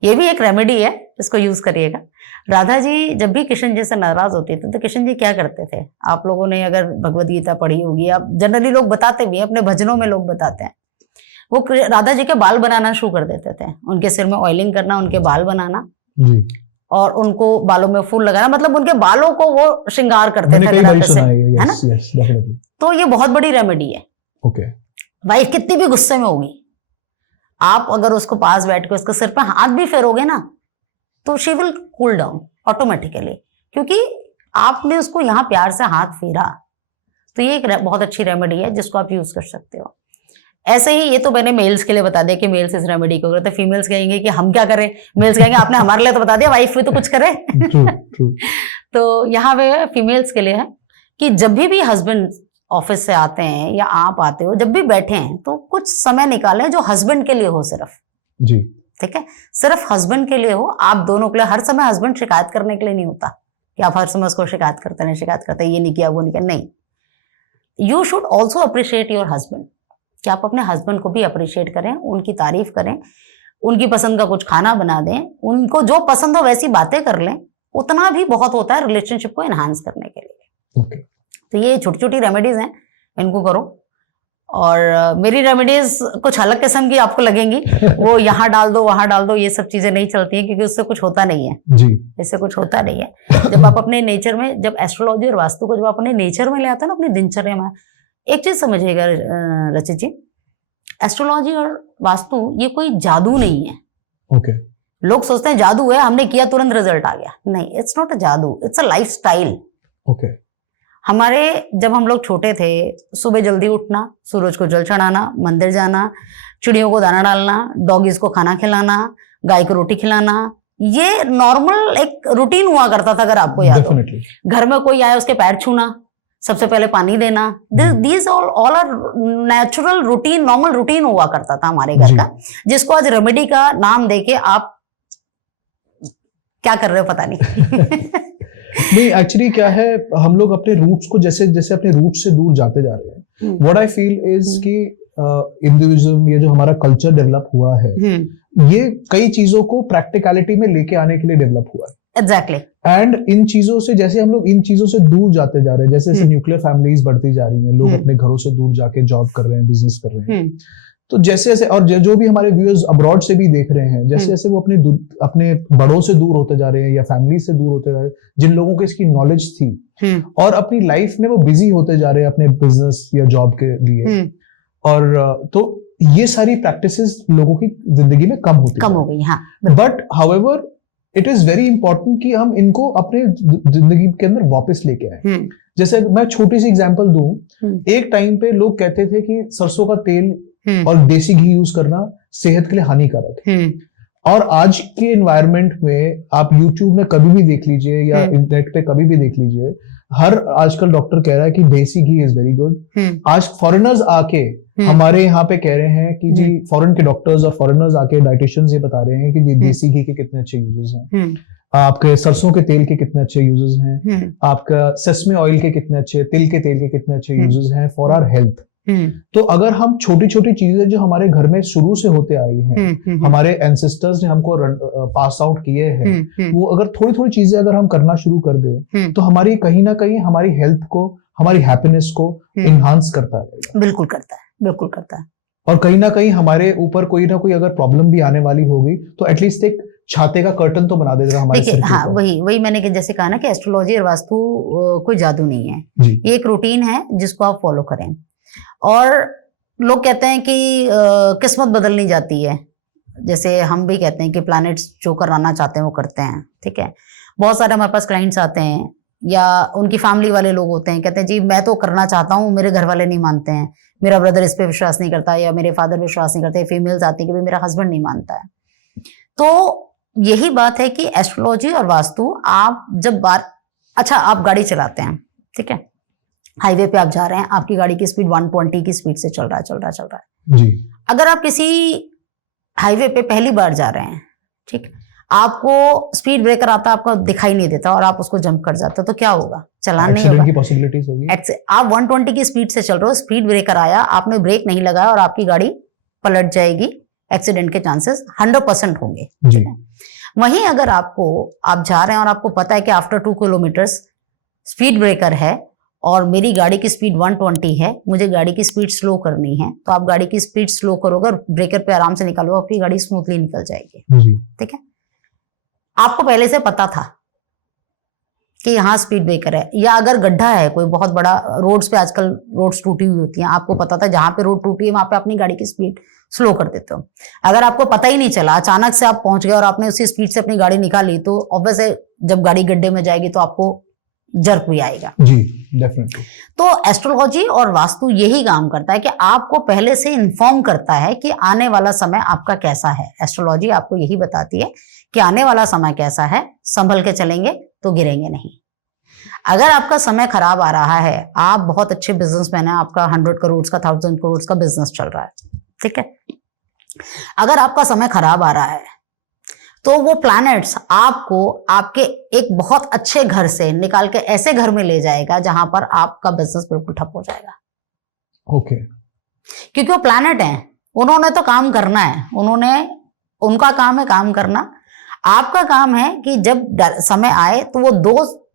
ये भी एक रेमेडी है, इसको यूज करिएगा। राधा जी जब भी कृष्ण जी से नाराज होती थी तो कृष्ण जी क्या करते थे, आप लोगों ने अगर भगवद गीता पढ़ी होगी, आप जनरली लोग बताते भी, अपने भजनों में लोग बताते हैं, वो राधा जी के बाल बनाना शुरू कर देते थे। उनके सिर में ऑयलिंग करना, उनके बाल बनाना जी, और उनको बालों में फूल लगाना, मतलब उनके बालों को वो श्रृंगार करते थे, है ना। तो ये बहुत बड़ी रेमेडी है ओके। वाइफ कितनी भी गुस्से में होगी, आप अगर उसको पास बैठ के उसके सिर पे हाथ भी फेरोगे ना तो she will cool down automatically, क्योंकि आपने उसको यहाँ प्यार से हाथ फेरा। तो ये एक बहुत अच्छी रेमेडी है जिसको आप यूज कर सकते हो। ऐसे ही ये तो मैंने मेल्स के लिए बता दिया कि मेल्स इस रेमेडी को करते, फीमेल्स कहेंगे कि हम क्या करें, मेल्स कहेंगे आपने हमारे लिए तो बता दिया, वाइफ भी तो कुछ करे। true. तो यहाँ पे फीमेल्स के लिए है कि जब भी हस्बैंड ऑफिस से आते हैं या आप आते हो, जब भी बैठे हैं तो कुछ समय निकालें जो हस्बैंड के लिए हो सिर्फ। जी। ठीक है, सिर्फ हस्बैंड के लिए हो, आप दोनों के लिए। हर समय हस्बैंड शिकायत करने के लिए नहीं होता कि आप हर समय उसको शिकायत करते हैं, ये नहीं किया वो नहीं किया, नहीं। You should also appreciate your husband, कि आप अपने हस्बैंड को भी अप्रिशिएट करें, उनकी तारीफ करें, उनकी पसंद का कुछ खाना बना दें, उनको जो पसंद हो वैसी बातें कर लें, उतना भी बहुत होता है रिलेशनशिप को एनहांस करने के लिए। ओके। तो ये छोटी छोटी रेमेडीज हैं, इनको करो। और मेरी रेमेडीज कुछ अलग किस्म की आपको लगेंगी, वो यहाँ डाल दो वहां डाल दो, ये सब चीजें नहीं चलती हैं, क्योंकि उससे कुछ होता नहीं है जी। इससे कुछ होता नहीं है। जब आप अपने नेचर में, जब एस्ट्रोलॉजी और वास्तु को जब आप अपने नेचर में ले आते हैं ना, अपनी दिनचर्या में, एक चीज समझिएगा रचित जी, एस्ट्रोलॉजी और वास्तु ये कोई जादू नहीं है। ओके। लोग सोचते हैं जादू है, हमने किया तुरंत रिजल्ट आ गया। नहीं, इट्स नॉट अ जादू, it's a life style. Okay. हमारे जब हम लोग छोटे थे, सुबह जल्दी उठना, सूरज को जल चढ़ाना, मंदिर जाना, चिड़ियों को दाना डालना, डॉगीज को खाना खिलाना, गाय को रोटी खिलाना, ये नॉर्मल एक रूटीन हुआ करता था। अगर आपको याद हो, घर में कोई आए उसके पैर छूना, सबसे पहले पानी देना, these all are natural routine, normal routine हुआ करता था हमारे घर का, जिसको आज रेमेडी का नाम देके आप क्या कर रहे हो पता नहीं। नहीं, एक्चुअली क्या है, हम लोग अपने रूट्स को जैसे जैसे अपने रूट्स से दूर जाते जा रहे हैं। व्हाट आई फील इज कि हिंदुइज्म, ये जो हमारा कल्चर डेवलप हुआ है, ये कई चीजों को प्रैक्टिकलिटी में लेके आने के लिए डेवलप हुआ है। एग्जैक्टली। एंड इन चीजों से, जैसे हम लोग इन चीजों से दूर जाते जा रहे हैं, जैसे न्यूक्लियर फैमिलीज बढ़ती जा रही हैं, लोग अपने घरों से दूर जाके जॉब कर रहे हैं, बिजनेस कर रहे हैं, तो जैसे जैसे, और जो भी हमारे व्यूअर्स अब्रॉड से भी देख रहे हैं, जैसे जैसे वो अपने बड़ों से दूर होते जा रहे हैं या फैमिली से दूर होते जा रहे हैं, जिन लोगों को इसकी नॉलेज थी, और अपनी लाइफ में वो बिजी होते जा रहे हैं अपने बिजनेस या जॉब के लिए, और तो ये सारी प्रैक्टिसेस लोगों की जिंदगी में कम हो गई। हाँ। But however it is very important कि हम इनको अपने जिंदगी के अंदर वापस लेके आए। जैसे मैं छोटी सी एग्जांपल दूं, एक टाइम पे लोग कहते थे कि सरसों का तेल और देसी घी यूज करना सेहत के लिए हानिकारक है, और आज के एनवायरनमेंट में आप YouTube में कभी भी देख लीजिए या इंटरनेट पे कभी भी देख लीजिए, हर आजकल डॉक्टर कह रहा है कि देसी घी इज वेरी गुड। आज फॉरेनर्स आके हमारे यहाँ पे कह रहे हैं कि जी, फॉरेन के डॉक्टर्स और फॉरेनर्स आके डाइटिशियंस ये बता रहे हैं कि देसी घी के कितने अच्छे यूजेस हैं, आपके सरसों के तेल के कितने अच्छे यूजेस हैं, आपका सेसमे ऑयल के कितने अच्छे, तिल के तेल के कितने अच्छे यूजेस हैं फॉर आवर हेल्थ। तो अगर हम छोटी छोटी चीजें जो हमारे घर में शुरू से होते आई हैं, हमारे एंसेस्टर्स ने हमको पास आउट किए हैं, वो अगर थोड़ी थोड़ी चीजें अगर हम करना शुरू कर दें, तो हमारी कहीं ना कहीं हमारी हेल्थ को, हमारी हैप्पीनेस को इनहांस करता है। बिल्कुल करता है, बिल्कुल करता है। और कहीं ना कहीं हमारे ऊपर कोई ना कोई अगर प्रॉब्लम भी आने वाली होगी तो एटलीस्ट एक छाते का कर्टन तो बना देगा हमारे सिर के ऊपर। हाँ, वही मैंने जैसे कहा ना कि एस्ट्रोलॉजी और वास्तु कोई जादू नहीं है, ये एक रूटीन है जिसको आप फॉलो करें। और लोग कहते हैं कि किस्मत बदलनी जाती है, जैसे हम भी कहते हैं कि प्लैनेट्स जो कराना चाहते हैं वो करते हैं। ठीक है, बहुत सारे हमारे पास क्लाइंट्स आते हैं या उनकी फैमिली वाले लोग होते हैं, कहते हैं जी मैं तो करना चाहता हूँ, मेरे घर वाले नहीं मानते हैं, मेरा ब्रदर इस पे विश्वास नहीं करता या मेरे फादर विश्वास नहीं करते। फीमेल्स आती है कि भाई मेरा हस्बैंड नहीं मानता है। तो यही बात है कि एस्ट्रोलॉजी और वास्तु, आप जब अच्छा आप गाड़ी चलाते हैं, ठीक है, हाईवे पे आप जा रहे हैं, आपकी गाड़ी की स्पीड 120 की स्पीड से चल रहा है जी। अगर आप किसी हाईवे पे पहली बार जा रहे हैं, ठीक, आपको स्पीड ब्रेकर आता, आपको दिखाई नहीं देता और आप उसको जंप कर जाते हो, तो क्या होगा? चलान नहीं होगा, की पॉसिबिलिटीज होगी। आप 120 की स्पीड से चल रहे हो, स्पीड ब्रेकर आया, आपने ब्रेक नहीं लगाया और आपकी गाड़ी पलट जाएगी, एक्सीडेंट के चांसेस 100% होंगे जी। वहीं अगर आप जा रहे हैं और आपको पता है कि आफ्टर 2 किलोमीटर्स स्पीड ब्रेकर है और मेरी गाड़ी की स्पीड 120 है, मुझे गाड़ी की स्पीड स्लो करनी है, तो आप गाड़ी की स्पीड स्लो करोगे और ब्रेकर पे आराम से निकालोगे, आपकी गाड़ी स्मूथली निकल जाएगी। ठीक है, आपको पहले से पता था, कि यहाँ स्पीड ब्रेकर है, या अगर गड्ढा है कोई बहुत बड़ा, रोड्स पे आजकल रोड्स टूटी हुई होती हैं, आपको पता था जहां पे रोड टूटी है वहां पे अपनी गाड़ी की स्पीड स्लो कर देते हो। अगर आपको पता ही नहीं चला, अचानक से आप पहुंच गए और आपने उसी स्पीड से अपनी गाड़ी निकाली, तो ऑब्वियस है जब गाड़ी गड्ढे में जाएगी तो आपको जर्क भी आएगा। जी डेफिनेटली। तो एस्ट्रोलॉजी और वास्तु यही काम करता है कि आपको पहले से इन्फॉर्म करता है कि आने वाला समय आपका कैसा है। एस्ट्रोलॉजी आपको यही बताती है कि आने वाला समय कैसा है, संभल के चलेंगे तो गिरेंगे नहीं। अगर आपका समय खराब आ रहा है, आप बहुत अच्छे बिजनेसमैन हैं, आपका 100 करोड़ का 1000 करोड़ का बिजनेस चल रहा है, ठीक है, अगर आपका समय खराब आ रहा है तो वो प्लैनेट्स आपको आपके एक बहुत अच्छे घर से निकाल के ऐसे घर में ले जाएगा जहां पर आपका बिजनेस बिल्कुल ठप हो जाएगा। ओके। क्योंकि वो प्लैनेट हैं, उन्होंने तो काम करना है, उनका काम है काम करना। आपका काम है कि जब समय आए तो वो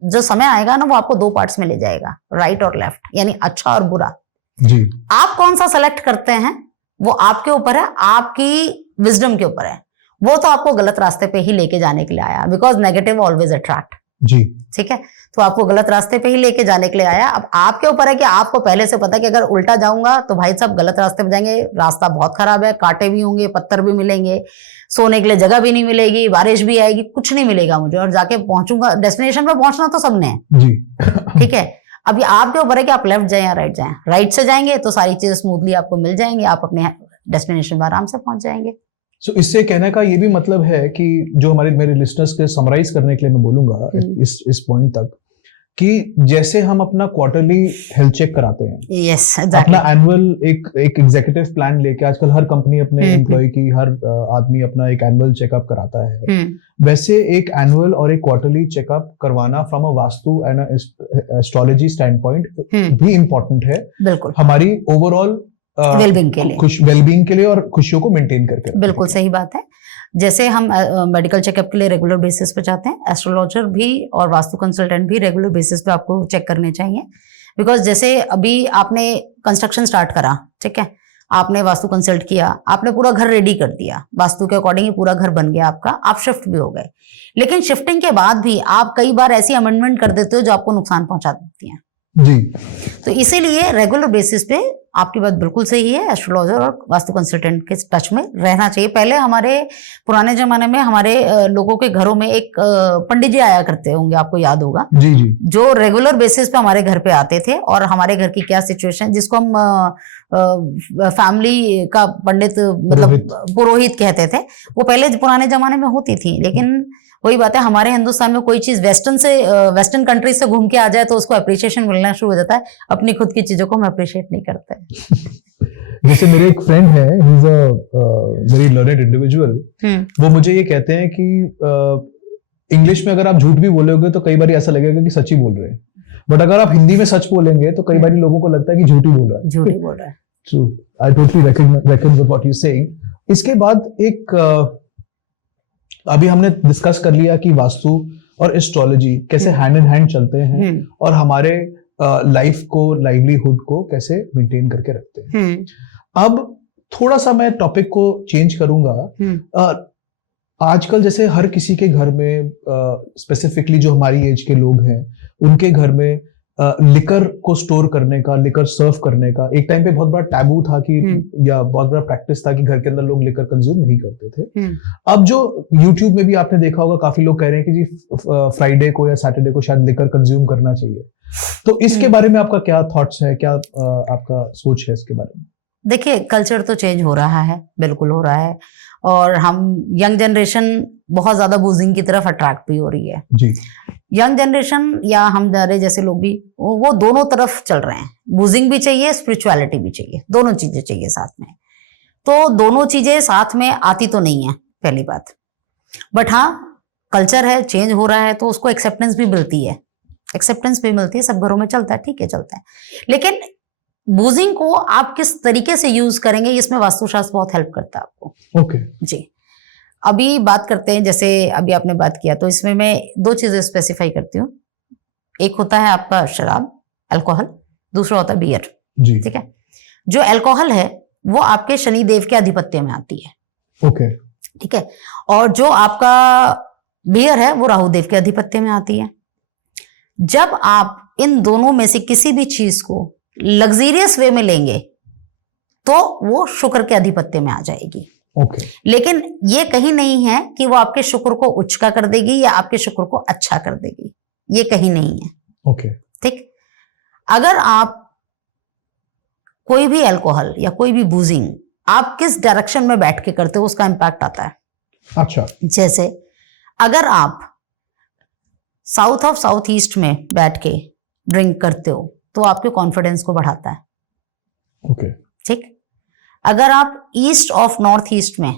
जो समय आएगा ना, वो आपको 2 पार्ट्स में ले जाएगा, राइट और लेफ्ट, यानी अच्छा और बुरा। जी। आप कौन सा सेलेक्ट करते हैं वो आपके ऊपर है, आपकी विजडम के ऊपर है। वो तो आपको गलत रास्ते पे ही लेके जाने के लिए आया, बिकॉज नेगेटिव ऑलवेज अट्रैक्ट। जी, ठीक है, तो आपको गलत रास्ते पे ही लेके जाने के लिए आया। अब आपके ऊपर है कि आपको पहले से पता है कि अगर उल्टा जाऊंगा तो भाई साहब गलत रास्ते पे जाएंगे, रास्ता बहुत खराब है, कांटे भी होंगे, पत्थर भी मिलेंगे, सोने के लिए जगह भी नहीं मिलेगी, बारिश भी आएगी, कुछ नहीं मिलेगा मुझे, और जाके पहुंचूंगा डेस्टिनेशन पे, पहुंचना तो सबने है। जी। ठीक है, अभी आपके ऊपर है कि आप लेफ्ट जाए या राइट जाए। राइट से जाएंगे तो सारी चीजें स्मूथली आपको मिल जाएंगी, आप अपने डेस्टिनेशन पर आराम से पहुंच जाएंगे। सो इससे कहने का ये भी मतलब है कि जो मेरे लिस्टनर्स के समराइज करने के लिए मैं बोलूंगा इस पॉइंट तक, कि जैसे हम अपना क्वार्टरली हेल्थ चेक कराते हैं, yes, exactly. अपना एनुअल एक एग्जीक्यूटिव प्लान लेके, आजकल हर कंपनी अपने एम्प्लॉय की, हर आदमी अपना एक एनुअल चेकअप कराता है, वैसे एक एनुअल और एक क्वार्टरली चेकअप करवाना from a vastu and astrology stand point भी इम्पोर्टेंट है, बिल्कुल, हमारी ओवरऑल वेलबींग के लिए, वेलबींग के लिए और खुशियों को मेंटेन करके। बिल्कुल सही बात है। जैसे हम मेडिकल चेकअप के लिए रेगुलर बेसिस पे जाते हैं, एस्ट्रोलॉजर भी और वास्तु कंसल्टेंट भी रेगुलर बेसिस पे आपको चेक करने चाहिए। बिकॉज जैसे अभी आपने कंस्ट्रक्शन स्टार्ट करा, ठीक है, आपने वास्तु कंसल्ट किया, आपने पूरा घर रेडी कर दिया, वास्तु के अकॉर्डिंग पूरा घर बन गया आपका, आप शिफ्ट भी हो गए, लेकिन शिफ्टिंग के बाद भी आप कई बार ऐसी अमेंडमेंट कर देते हो जो आपको नुकसान पहुंचा देती है जी। तो इसीलिए रेगुलर बेसिस पे आपकी बात बिल्कुल सही है, एस्ट्रोलॉजर और वास्तु कंसल्टेंट के टच में रहना चाहिए। पहले हमारे पुराने जमाने में हमारे लोगों के घरों में एक पंडित जी आया करते होंगे, आपको याद होगा जी जी, जो रेगुलर बेसिस पे हमारे घर पे आते थे, और हमारे घर की क्या सिचुएशन, जिसको हम फैमिली का पंडित मतलब पुरोहित कहते थे, वो पहले पुराने जमाने में होती थी। लेकिन वही बात है, हमारे हिंदुस्तान में कोई चीज वेस्टर्न कंट्री से घूम के आ जाए तो उसको अप्रिशिएशन मिलना शुरू हो जाता है, अपनी खुद की चीजों को हम अप्रिशिएट नहीं करते। जैसे मेरे एक फ्रेंड है, he is a very learned individual, वो मुझे ये कहते हैं कि इंग्लिश में अगर आप झूठ भी बोलोगे तो कई बार ऐसा लगेगा कि सच ही बोल रहे हैं, बट अगर आप हिंदी में सच बोलेंगे तो कई बार लोगों को लगता है कि झूठ ही बोल रहा है। True, I totally reckon with what you saying. इसके बाद एक अभी हमने डिस्कस कर लिया कि वास्तु और एस्ट्रोलॉजी कैसे हैंड इन हैंड चलते हैं और हमारे लाइफ को, लाइवलीहुड को कैसे मेंटेन करके रखते हैं। अब थोड़ा सा मैं टॉपिक को चेंज करूंगा। आजकल जैसे हर किसी के घर में, स्पेसिफिकली जो हमारी एज के लोग हैं, उनके घर में लिकर को स्टोर करने का, लिकर सर्व करने का एक टाइम पे बहुत बड़ा टैबू था कि या बहुत बड़ा प्रैक्टिस था कि घर के अंदर लोग लिकर कंज्यूम नहीं करते थे। अब जो YouTube में भी आपने देखा होगा, काफी लोग कह रहे हैं कि जी फ्राइडे को या सैटरडे को शायद लिकर कंज्यूम करना चाहिए। तो इसके बारे में आपका क्या थॉट्स है, क्या आपका सोच है इसके बारे में? देखिए, कल्चर तो चेंज हो रहा है, बिल्कुल हो रहा है, और हम यंग जनरेशन बहुत ज्यादा बूजिंग की तरफ अट्रैक्ट भी हो रही है जी। यंग जनरेशन या हमारे जैसे लोग भी वो दोनों तरफ चल रहे हैं, बूजिंग भी चाहिए, स्पिरिचुअलिटी भी चाहिए, दोनों चीजें चाहिए साथ में। तो दोनों चीजें साथ में आती तो नहीं है, पहली बात, बट हाँ कल्चर है, चेंज हो रहा है तो उसको एक्सेप्टेंस भी मिलती है, सब घरों में चलता है, ठीक है, चलता है। लेकिन बूजिंग को आप किस तरीके से यूज करेंगे, इसमें वास्तुशास्त्र बहुत हेल्प करता है आपको। ओके जी। अभी बात करते हैं, जैसे अभी आपने बात किया, तो इसमें मैं 2 चीजें स्पेसिफाई करती हूँ। एक होता है आपका शराब, अल्कोहल, दूसरा होता है बियर जी। ठीक है, जो अल्कोहल है वो आपके शनि देव के आधिपत्य में आती है। ओके, ठीक है, और जो आपका बियर है वो राहु देव के आधिपत्य में आती है। जब आप इन दोनों में से किसी भी चीज को लग्जरियस वे में लेंगे तो वो शुक्र के अधिपत्य में आ जाएगी। ओके। लेकिन ये कहीं नहीं है कि वो आपके शुक्र को उच्च का कर देगी या आपके शुक्र को अच्छा कर देगी, ये कहीं नहीं है। ओके। ठीक। अगर आप कोई भी अल्कोहल या कोई भी बूजिंग आप किस डायरेक्शन में बैठ के करते हो उसका इंपैक्ट आता है। अच्छा। जैसे अगर आप साउथ ऑफ साउथ ईस्ट में बैठ के ड्रिंक करते हो तो आपके कॉन्फिडेंस को बढ़ाता है। ओके। ठीक। अगर आप ईस्ट ऑफ नॉर्थ ईस्ट में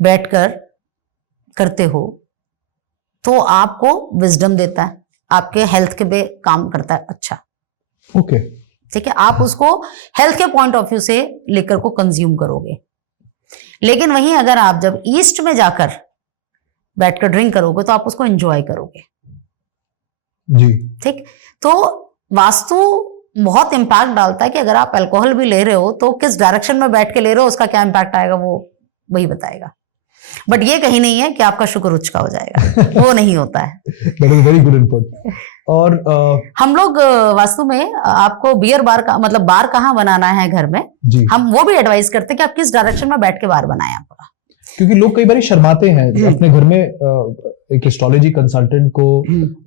बैठकर करते हो तो आपको विजडम देता है, आपके हेल्थ के पे काम करता है। अच्छा। ओके। ठीक है, आप उसको हेल्थ के पॉइंट ऑफ व्यू से लेकर को कंज्यूम करोगे। लेकिन वहीं अगर आप जब ईस्ट में जाकर बैठकर ड्रिंक करोगे तो आप उसको एंजॉय करोगे। जी। ठीक। तो वास्तु बहुत इंपैक्ट डालता है कि अगर आप अल्कोहल भी ले रहे हो तो किस डायरेक्शन में बैठ के ले रहे हो उसका क्या इंपैक्ट आएगा वो वही बताएगा। बट ये कहीं नहीं है कि आपका शुक्र उच्च का हो जाएगा, वो नहीं होता है। That is very good input. और हम लोग वास्तु में आपको बियर बार का मतलब बार कहाँ बनाना है घर में, जी, हम वो भी एडवाइस करते हैं कि आप किस डायरेक्शन में बैठ के बार बनाएं आपका। क्योंकि लोग कई बार शर्माते हैं अपने घर में एक एस्ट्रोलॉजी कंसल्टेंट को,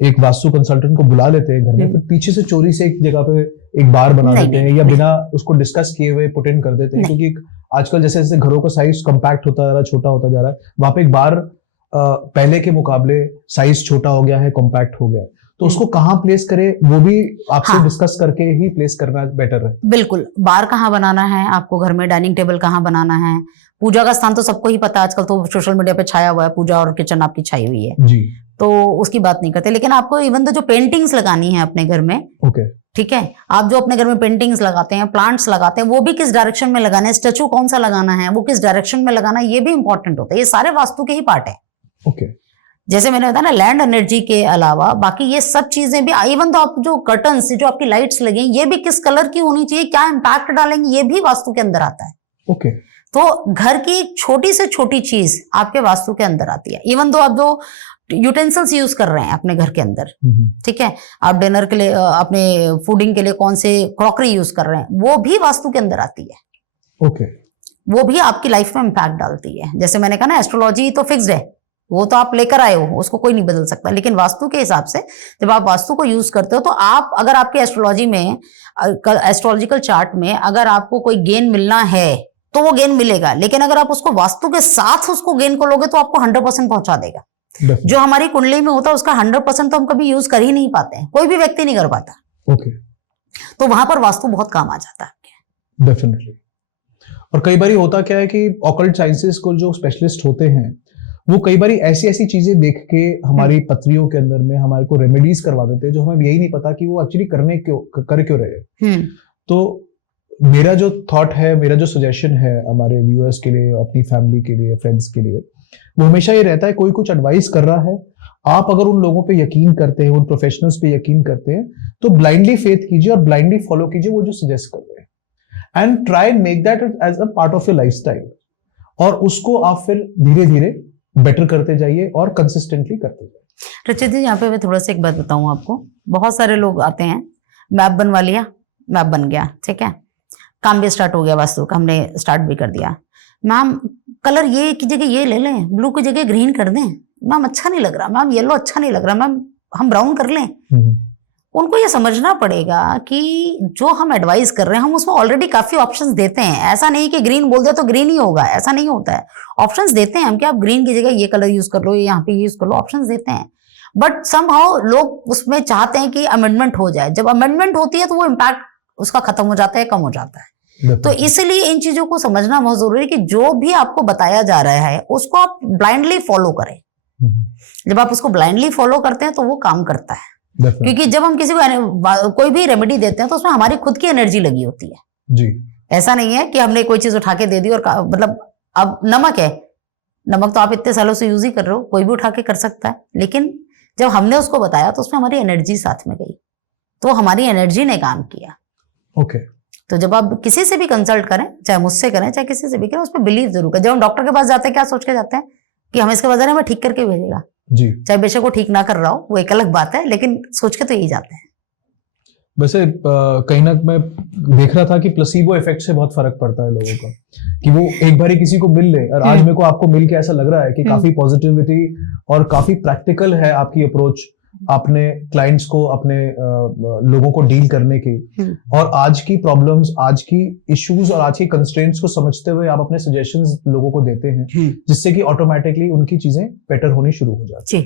एक वास्तु कंसल्टेंट को बुला लेते हैं घर में, फिर पीछे से चोरी से एक जगह पे एक बार बना देते हैं या बिना उसको डिस्कस किए हुए पुट इन कर देते हैं। क्योंकि आजकल जैसे जैसे घरों का साइज कम्पैक्ट होता जा रहा है, छोटा होता जा रहा है, वहां पे एक बार पहले के मुकाबले साइज छोटा हो गया है, कॉम्पैक्ट हो गया है, तो उसको कहाँ प्लेस करे वो भी आपसे डिस्कस करके ही प्लेस करना बेटर है। बिल्कुल। बार कहाँ बनाना है आपको घर में, डाइनिंग टेबल कहाँ बनाना है, पूजा का स्थान तो सबको ही पता है, आजकल तो सोशल मीडिया पे छाया हुआ है, पूजा और किचन आपकी छाई हुई है जी, तो उसकी बात नहीं करते। लेकिन आपको इवन तो जो पेंटिंग्स लगानी है अपने घर में, ओके, ठीक है, आप जो अपने घर में पेंटिंग्स लगाते हैं, प्लांट्स लगाते हैं, वो भी किस डायरेक्शन में लगाना है, स्टेचू कौन सा लगाना है, वो किस डायरेक्शन में लगाना है, ये भी इंपॉर्टेंट होता है। ये सारे वास्तु के ही पार्ट है। ओके। जैसे मैंने बताया ना, लैंड एनर्जी के अलावा बाकी ये सब चीजें भी, इवन तो आप जो कर्टन्स, जो आपकी लाइट्स लगी, ये भी किस कलर की होनी चाहिए, क्या इंपैक्ट डालेंगे, ये भी वास्तु के अंदर आता है। ओके। तो घर की एक छोटी से छोटी चीज आपके वास्तु के अंदर आती है। इवन तो आप जो यूटेंसिल्स यूज कर रहे हैं अपने घर के अंदर, ठीक है, आप डिनर के लिए, अपने फूडिंग के लिए कौन से क्रॉकरी यूज कर रहे हैं, वो भी वास्तु के अंदर आती है। ओके। वो भी आपकी लाइफ में इंपैक्ट डालती है। जैसे मैंने कहा ना, एस्ट्रोलॉजी तो फिक्स्ड है, वो तो आप लेकर आए हो, उसको कोई नहीं बदल सकता। लेकिन वास्तु के हिसाब से जब आप वास्तु को यूज करते हो तो आप, अगर आपके एस्ट्रोलॉजी में, एस्ट्रोलॉजिकल चार्ट में अगर आपको कोई गेन मिलना है तो वो गेन मिलेगा। लेकिन अगर आप उसको वास्तु के साथ उसको गेन को लोगे तो आपको 100% पहुंचा देगा। जो हमारी कुंडली में होता है उसका 100% तो हम कभी यूज कर ही नहीं पाते हैं, कोई भी व्यक्ति नहीं कर पाता। ओके। तो वहां पर वास्तु बहुत काम आ जाता है। डेफिनेटली। और कई बार होता क्या है कि ऑकल्ट साइंसेस को जो स्पेशलिस्ट होते हैं वो कई बार ऐसी ऐसी चीजें देख के हमारी पत्रियों के अंदर में हमारे को रेमेडीज करवा देते हैं जो हमें यही नहीं पता कि वो एक्चुअली कर क्यों रहे। तो मेरा जो थॉट है, मेरा जो सजेशन है हमारे व्यूअर्स के लिए, अपनी फैमिली के लिए, फ्रेंड्स के लिए, वो हमेशा ये रहता है, कोई कुछ एडवाइस कर रहा है, आप अगर उन लोगों पे यकीन करते हैं, उन प्रोफेशनल्स पे यकीन करते हैं, तो ब्लाइंडली फेथ कीजिए और ब्लाइंडली फॉलो कीजिए वो जो सजेस्ट कर रहे हैं, and try make that as a part of your lifestyle, और उसको आप फिर धीरे धीरे बेटर करते जाइए और कंसिस्टेंटली करते जाइए। रचित जी, यहाँ पे मैं थोड़ा सा एक बात बताऊं आपको, बहुत सारे लोग आते हैं, मैप बनवा लिया, मैप बन गया, ठीक है, काम भी स्टार्ट हो गया वास्तु का, हमने स्टार्ट भी कर दिया, मैम कलर ये की जगह ये ले लें, ब्लू की जगह ग्रीन कर दें, मैम अच्छा नहीं लग रहा, मैम येलो अच्छा नहीं लग रहा, मैम हम ब्राउन कर लें। उनको ये समझना पड़ेगा कि जो हम एडवाइस कर रहे हैं हम उसमें ऑलरेडी काफी ऑप्शंस देते हैं। ऐसा नहीं कि ग्रीन बोल दिया तो ग्रीन ही होगा, ऐसा नहीं होता है। ऑप्शंस देते हैं हम कि आप ग्रीन की जगह ये कलर यूज कर लो, यहाँ पे यूज कर लो, ऑप्शंस देते हैं। बट समहाउ लोग उसमें चाहते हैं कि अमेंडमेंट हो जाए। जब अमेंडमेंट होती है तो वो इम्पैक्ट उसका खत्म हो जाता है, कम हो जाता है। तो इसलिए इन चीजों को समझना बहुत जरूरी है कि जो भी आपको बताया जा रहा है उसको आप ब्लाइंडली फॉलो करें। जब आप उसको ब्लाइंडली फॉलो करते हैं तो वो काम करता है। क्योंकि जब हम किसी को कोई भी रेमेडी देते हैं तो उसमें हमारी खुद की एनर्जी लगी होती है जी। ऐसा नहीं है कि हमने कोई चीज उठा के दे दी और मतलब, अब नमक है, नमक तो आप इतने सालों से यूज ही कर रहे हो, कोई भी उठा के कर सकता है, लेकिन जब हमने उसको बताया तो उसमें हमारी एनर्जी साथ में गई, तो हमारी एनर्जी ने काम किया। ओके। तो जब आप किसी से भी कंसल्ट करें, चाहे मुझसे करें चाहे किसी से भी करें, उस पर बिलीव जरूर करें। जब हम डॉक्टर के पास जाते हैं क्या सोच के जाते हैं कि हम इसके वजह में ठीक करके भेजेगा, जी। चाहे बेशक वो ठीक ना कर रहा हो, वो एक अलग बात है, लेकिन सोच के तो यही जाते हैं। वैसे कहीं ना मैं देख रहा था कि प्लेसिबो इफेक्ट से बहुत फर्क पड़ता है लोगों का, कि वो एक बार ही किसी को मिल ले, और आज मेरे को आपको मिल के ऐसा लग रहा है कि काफी पॉजिटिविटी और काफी प्रैक्टिकल है आपकी अप्रोच अपने क्लाइंट्स को, अपने लोगों को डील करने की, और आज की प्रॉब्लम्स, आज की इश्यूज और आज की कंस्ट्रेंट्स को समझते हुए आप अपने सजेशंस लोगों को देते हैं, जिससे कि ऑटोमेटिकली उनकी चीजें बेटर होनी शुरू हो जाती है।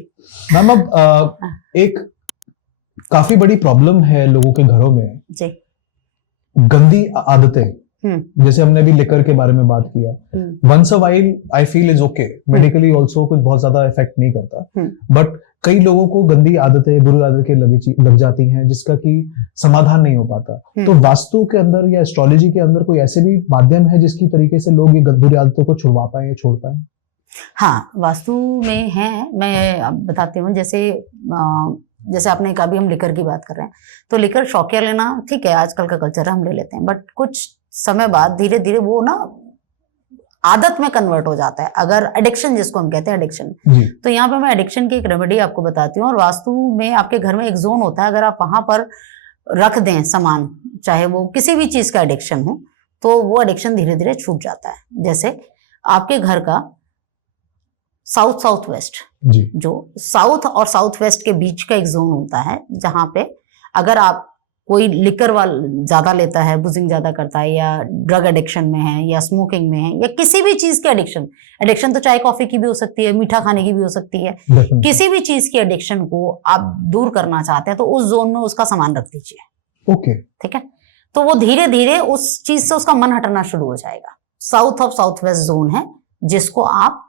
मैम, अब एक काफी बड़ी प्रॉब्लम है लोगों के घरों में जी। गंदी आदतें, जैसे हमने अभी लिकर के बारे में बात किया, once a while I feel is okay, medically also कुछ बहुत ज्यादा इफेक्ट नहीं करता, बट कई लोगों को गंदी आदतें, बुरी आदतें लग जाती हैं जिसका कि समाधान नहीं हो पाता। तो वास्तु के अंदर या एस्ट्रोलॉजी के अंदर कोई ऐसे भी माध्यम है जिसकी तरीके से लोग ये बुरी आदतों को छुड़वा पाए या छोड़ पाए? हाँ, वास्तु में है, मैं अब बताती हूँ। जैसे आपने कहा, भी हम लिकर की बात कर रहे हैं, तो लिकर शौकिया लेना ठीक है, आजकल का कल्चर है, हम ले लेते हैं, बट कुछ समय बाद धीरे धीरे वो ना आदत में कन्वर्ट हो जाता है। अगर एडिक्शन, जिसको हम कहते हैं एडिक्शन, तो यहाँ पे मैं एडिक्शन की एक रेमेडी आपको बताती हूँ। और वास्तु में आपके घर में एक जोन होता है, अगर आप वहां पर रख दें सामान, चाहे वो किसी भी चीज का एडिक्शन हो, तो वो एडिक्शन धीरे धीरे छूट जाता है। जैसे आपके घर का साउथ वेस्ट, जो साउथ और साउथ वेस्ट के बीच का एक जोन होता है, जहां पे अगर आप कोई लिकर ज्यादा लेता है, बुजिंग ज्यादा करता है, या ड्रग एडिक्शन में है, या स्मोकिंग में है, या किसी भी चीज के एडिक्शन तो चाय कॉफी की भी हो सकती है, मीठा खाने की भी हो सकती है, किसी भी चीज की एडिक्शन को आप दूर करना चाहते हैं, तो उस जोन में उसका सामान रख दीजिए। ओके, ठीक है। तो वो धीरे धीरे उस चीज से उसका मन हटना शुरू हो जाएगा। South of south west zone है, जिसको आप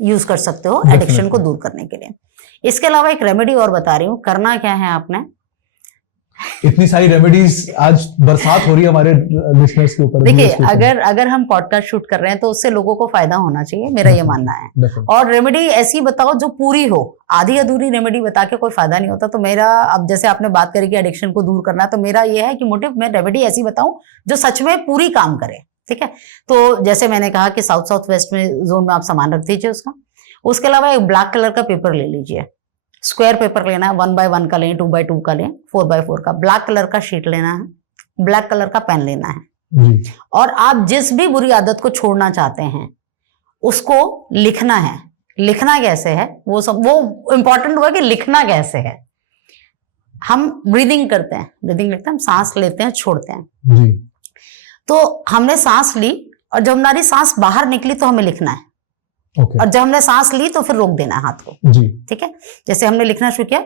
यूज कर सकते हो एडिक्शन को दूर करने के लिए। इसके अलावा एक रेमेडी और बता रही हूँ, करना क्या है आपने। इतनी सारी रेमेडीज, आज बरसात हो रही है हमारे लिसनर्स के ऊपर। देखिए, अगर हम पॉडकास्ट शूट कर रहे हैं तो उससे लोगों को फायदा होना चाहिए, मेरा ये मानना है। और रेमेडी ऐसी बताओ जो पूरी हो, आधी अधूरी रेमेडी बता के कोई फायदा नहीं होता। तो मेरा, अब जैसे आपने बात करी कि एडिक्शन को दूर करना है, तो मेरा ये है कि मोटिव, मैं रेमेडी ऐसी बताऊं जो सच में पूरी काम करे। ठीक है। तो जैसे मैंने कहा कि साउथ वेस्ट में जोन में आप सामान रख दीजिए उसका। उसके अलावा एक ब्लैक कलर का पेपर ले लीजिए, स्क्वायर पेपर लेना है, 1 बाय 1 का लें, 2 बाय 2 का लें, 4 बाय 4 का। ब्लैक कलर का शीट लेना है, ब्लैक कलर का पेन लेना है जी। और आप जिस भी बुरी आदत को छोड़ना चाहते हैं उसको लिखना है। लिखना कैसे है वो इंपॉर्टेंट हुआ कि लिखना कैसे है। हम ब्रीदिंग करते हैं, ब्रीदिंग लिखते हैं, हम सांस लेते हैं, छोड़ते हैं जी। तो हमने सांस ली, और जब हमारी सांस बाहर निकली तो हमें लिखना है। Okay. और जब हमने सांस ली तो फिर रोक देना है हाथ को जी। ठीक है। जैसे हमने लिखना शुरू किया,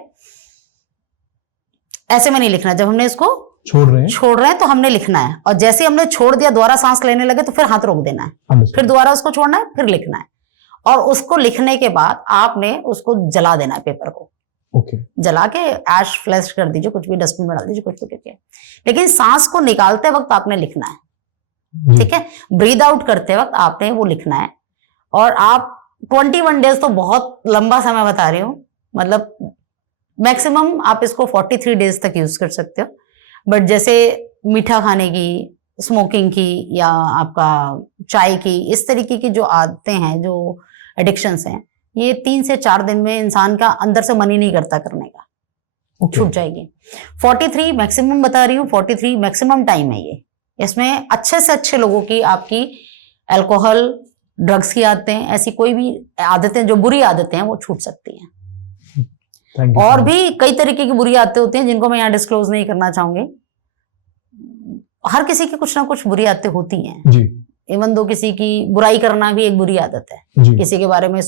ऐसे में नहीं लिखना। जब हमने इसको छोड़ रहे हैं तो हमने लिखना है, और जैसे हमने छोड़ दिया, दोबारा सांस लेने लगे तो फिर हाथ रोक देना है, फिर दोबारा उसको छोड़ना है, फिर लिखना है। और उसको लिखने के बाद आपने उसको जला देना है, पेपर को जला के ऐश फ्लैश कर दीजिए, कुछ भी डस्टबिन में डाल दीजिए, कुछ भी कीजिए। लेकिन सांस को निकालते वक्त आपने लिखना है, ठीक है। ब्रीद आउट करते वक्त आपने वो लिखना है। और आप 21 डेज तो बहुत लंबा समय बता रही हूँ, मतलब मैक्सिमम आप इसको 43 डेज तक यूज कर सकते हो। बट जैसे मीठा खाने की, स्मोकिंग की, या आपका चाय की, इस तरीके की जो आदतें हैं, जो एडिक्शंस हैं, ये 3 से 4 दिन में इंसान का अंदर से मन ही नहीं करता करने का, छूट जाएगी। 43 मैक्सिमम बता रही हूँ, 43 मैक्सिमम टाइम है ये। इसमें अच्छे से अच्छे लोगों की, आपकी अल्कोहल, ड्रग्स की आदतें, ऐसी कोई भी आदतें जो बुरी आदतें हैं वो छूट सकती हैं। और भी कई तरीके की बुरी आदतें होती हैं जिनको मैं यहाँ डिस्क्लोज नहीं करना चाहूंगी। हर किसी की कुछ ना कुछ बुरी आदतें होती हैं जी। इवन दो किसी की बुराई करना भी एक बुरी आदत है, किसी के बारे में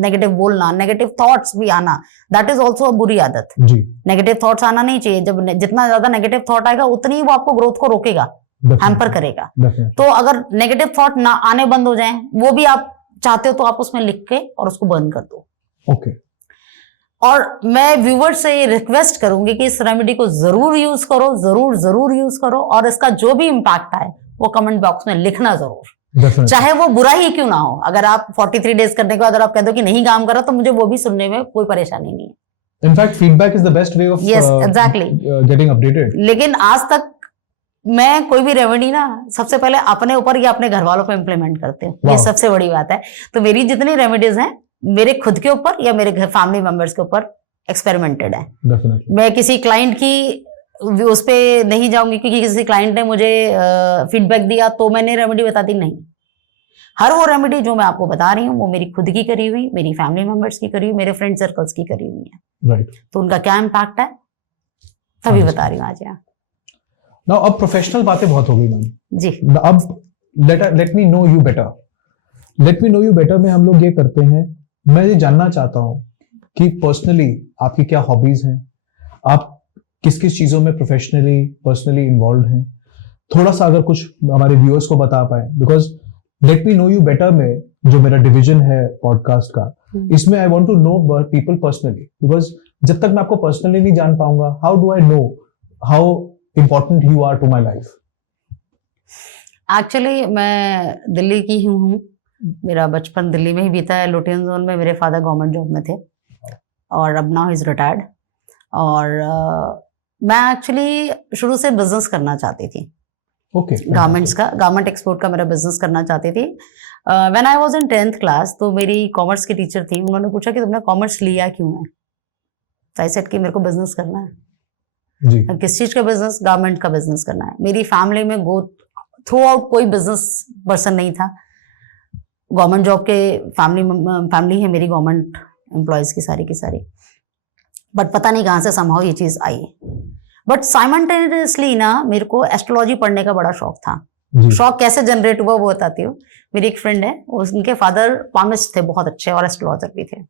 नेगेटिव बोलना, नेगेटिव थॉट्स भी आना, दैट इज ऑल्सो अ बुरी आदत। नेगेटिव थॉट्स आना नहीं चाहिए। जब जितना ज्यादा नेगेटिव थॉट आएगा उतनी ही वो आपको ग्रोथ को रोकेगा, हैम्पर करेगा। तो अगर नेगेटिव थॉट ना आने बंद हो जाएं, वो भी आप चाहते हो तो आप उसमें लिख के और उसको बंद कर दो। ओके। और मैं व्यूवर्स से रिक्वेस्ट करूंगी कि इस रेमेडी को जरूर यूज करो, जरूर यूज करो, और इसका जो भी इम्पैक्ट आए वो कमेंट बॉक्स में लिखना जरूर, चाहे वो बुरा ही क्यों ना हो। अगर आप 43 डेज करने के बाद अगर आप कह दो कि नहीं काम कर रहा, तो मुझे वो भी सुनने में कोई परेशानी नहीं है। In fact, feedback is the best way of getting updated. लेकिन आज तक मैं कोई भी रेमेडी ना सबसे पहले अपने ऊपर या अपने घर वालों पे इम्प्लीमेंट करती हूँ, ये सबसे बड़ी बात है। तो मेरी जितनी रेमेडीज हैं मेरे खुद के ऊपर या मेरे घर फैमिली मेंबर्स के ऊपर एक्सपेरिमेंटेड है। डेफिनेटली। मैं किसी क्लाइंट की उस पे नहीं जाऊंगी क्योंकि किसी क्लाइंट ने मुझे फीडबैक दिया तो मैंने रेमेडी बता दी, नहीं। हर वो रेमेडी जो मैं आपको बता रही हूँ वो मेरी खुद की करी हुई, मेरी फैमिली मेंबर्स की करी हुई, मेरे फ्रेंड सर्कल्स की करी हुई है। राइट। तो उनका क्या इम्पैक्ट है तभी बता रही हूँ आज यहाँ। नाउ अब प्रोफेशनल बातें बहुत हो गई मैम जी। अब late me know you better. Late me know you better में हम लोग ये करते हैं, मैं ये जानना चाहता हूँ कि पर्सनली आपकी क्या हॉबीज हैं, आप किस किस चीजों में प्रोफेशनली पर्सनली इन्वॉल्व हैं, थोड़ा सा अगर कुछ हमारे व्यूअर्स को बता पाए। Because let me know you better में जो मेरा डिवीजन है पॉडकास्ट का, इसमें I want to know people personally, because जब तक मैं आपको पर्सनली नहीं जान पाऊंगा, how do I know how important you are to my life. Actually मैं दिल्ली की ही हूँ, मेरा बचपन दिल्ली में ही बीता है। लुटियन जोन में मेरे फादर गवर्नमेंट जॉब में थे और अब नाउ इज रिटायर्ड। और मैं एक्चुअली शुरू से बिजनेस करना चाहती थी। ओके। गारमेंट्स का, गारमेंट एक्सपोर्ट का मेरा बिजनेस करना चाहती थी। When I was in 10th class तो मेरी कॉमर्स की टीचर थी, उन्होंने पूछा कि तुमने कॉमर्स लिया क्यों है। तो आई सेड कि मेरे को बिजनेस करना है। जी। किस चीज का बिजनेस? गारमेंट का बिजनेस करना है। मेरी फैमिली में थ्रू आउट कोई बिजनेस पर्सन नहीं था। गवर्नमेंट जॉब के फैमिली है मेरी, गवर्नमेंट एम्प्लॉयज की सारी। बट पता नहीं कहाँ से समहाउ ये चीज आई। बट साइमल्टेनियसली ना मेरे को एस्ट्रोलॉजी पढ़ने का बड़ा शौक था। शौक कैसे जनरेट हुआ वो बताती हूँ। मेरी एक फ्रेंड है, उनके फादर पामिस्ट थे बहुत अच्छे और एस्ट्रोलॉजर भी थे।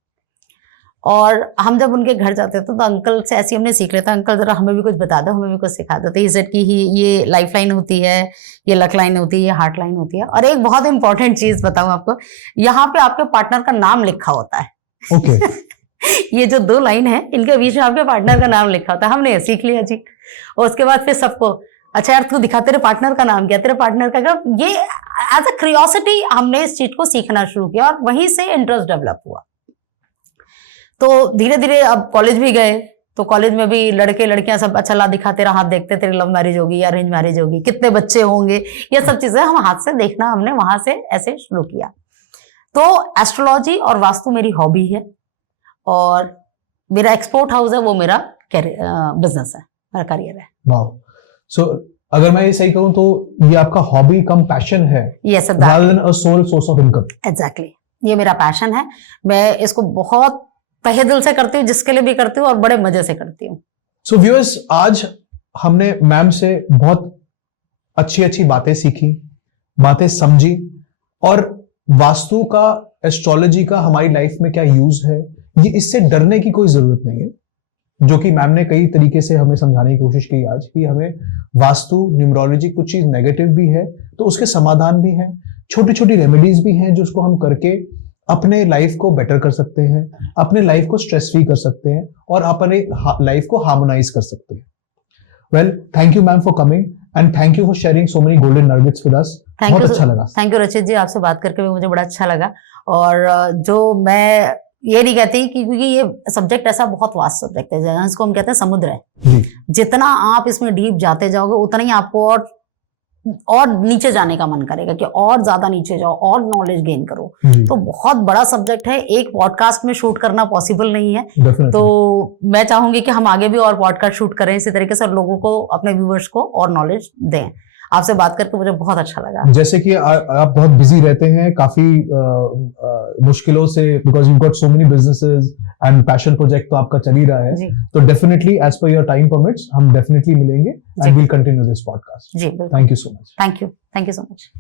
और हम जब उनके घर जाते थे तो अंकल से ऐसे हमने सीख लेता, अंकल जरा हमें भी कुछ बता दो, हमें भी कुछ सिखा दो। तो सेट की ये लाइफ लाइन होती है, ये लक लाइन होती है, ये हार्ट लाइन होती है। और एक बहुत इंपॉर्टेंट चीज बताऊं आपको, यहाँ पे आपके पार्टनर का नाम लिखा होता है। ओके। ये जो 2 लाइन है इनके बीच में आपके पार्टनर का नाम लिखा होता है। हमने सीख लिया जी। और उसके बाद फिर सबको, अच्छा यार तू दिखा तेरे पार्टनर का नाम क्या, तेरे पार्टनर का क्या। ये एज अ क्यूरियोसिटी हमने इस चीज को सीखना शुरू किया और वहीं से इंटरेस्ट डेवलप हुआ। तो धीरे धीरे अब कॉलेज भी गए तो कॉलेज में भी लड़के लड़कियां सब, अच्छा ला दिखा तेरा हाथ देखते, तेरी लव मैरिज होगी या अरेंज मैरिज होगी, कितने बच्चे होंगे, ये सब चीजें हम हाथ से देखना हमने वहां से ऐसे शुरू किया। तो एस्ट्रोलॉजी और वास्तु मेरी हॉबी है और मेरा एक्सपोर्ट हाउस है, वो मेरा बिजनेस है, मेरा करियर है। वाओ। सो अगर मैं ये सही कहूं तो ये आपका हॉबी कम पैशन है, yes rather than a sole source of income। Exactly, ये मेरा पैशन है। मैं इसको बहुत तहे दिल से करती हूँ, जिसके लिए भी करती हूँ और बड़े मजे से करती हूँ। सो व्यूअर्स, आज हमने मैम से बहुत अच्छी बातें सीखी, बातें समझी, और वास्तु का, एस्ट्रोलॉजी का हमारी लाइफ में क्या यूज है, ये इससे डरने की कोई जरूरत नहीं है। जो कि मैम ने कई तरीके से हमें समझाने की कोशिश की आज, कि हमें वास्तु, न्यूमरोलॉजी कुछ चीज नेगेटिव भी है तो उसके समाधान भी हैं, छोटी छोटी रेमेडीज भी हैं जो उसको हम करके अपने लाइफ को बेटर कर सकते हैं, अपने लाइफ को स्ट्रेस फ्री कर सकते हैं और अपने लाइफ को हार्मोनाइज कर सकते हैं। Well, thank you ma'am for coming and thank you for sharing so many golden nuggets with us. बहुत अच्छा लगा। थैंक यू रचित जी, आपसे बात करके भी मुझे बड़ा अच्छा लगा। और जो मैं ये नहीं कहती क्योंकि ये सब्जेक्ट ऐसा बहुत वास्ट सब्जेक्ट है, इसको हम कहते हैं समुद्र है। जितना आप इसमें डीप जाते जाओगे उतना ही आपको और नीचे जाने का मन करेगा कि और ज्यादा नीचे जाओ और नॉलेज गेन करो। तो बहुत बड़ा सब्जेक्ट है, एक पॉडकास्ट में शूट करना पॉसिबल नहीं है। Definitely. तो मैं चाहूंगी कि हम आगे भी और पॉडकास्ट शूट करें इसी तरीके से और लोगों को, अपने व्यूअर्स को और नॉलेज दें। आपसे बात करके मुझे बहुत अच्छा लगा। जैसे कि आप बहुत बिजी रहते हैं काफी मुश्किलों से, because you got so many businesses and passion project तो आपका चल ही रहा है। तो definitely as per your time permits हम डेफिनेटली मिलेंगे and we'll continue this podcast. जी, thank you so much. Thank you so much.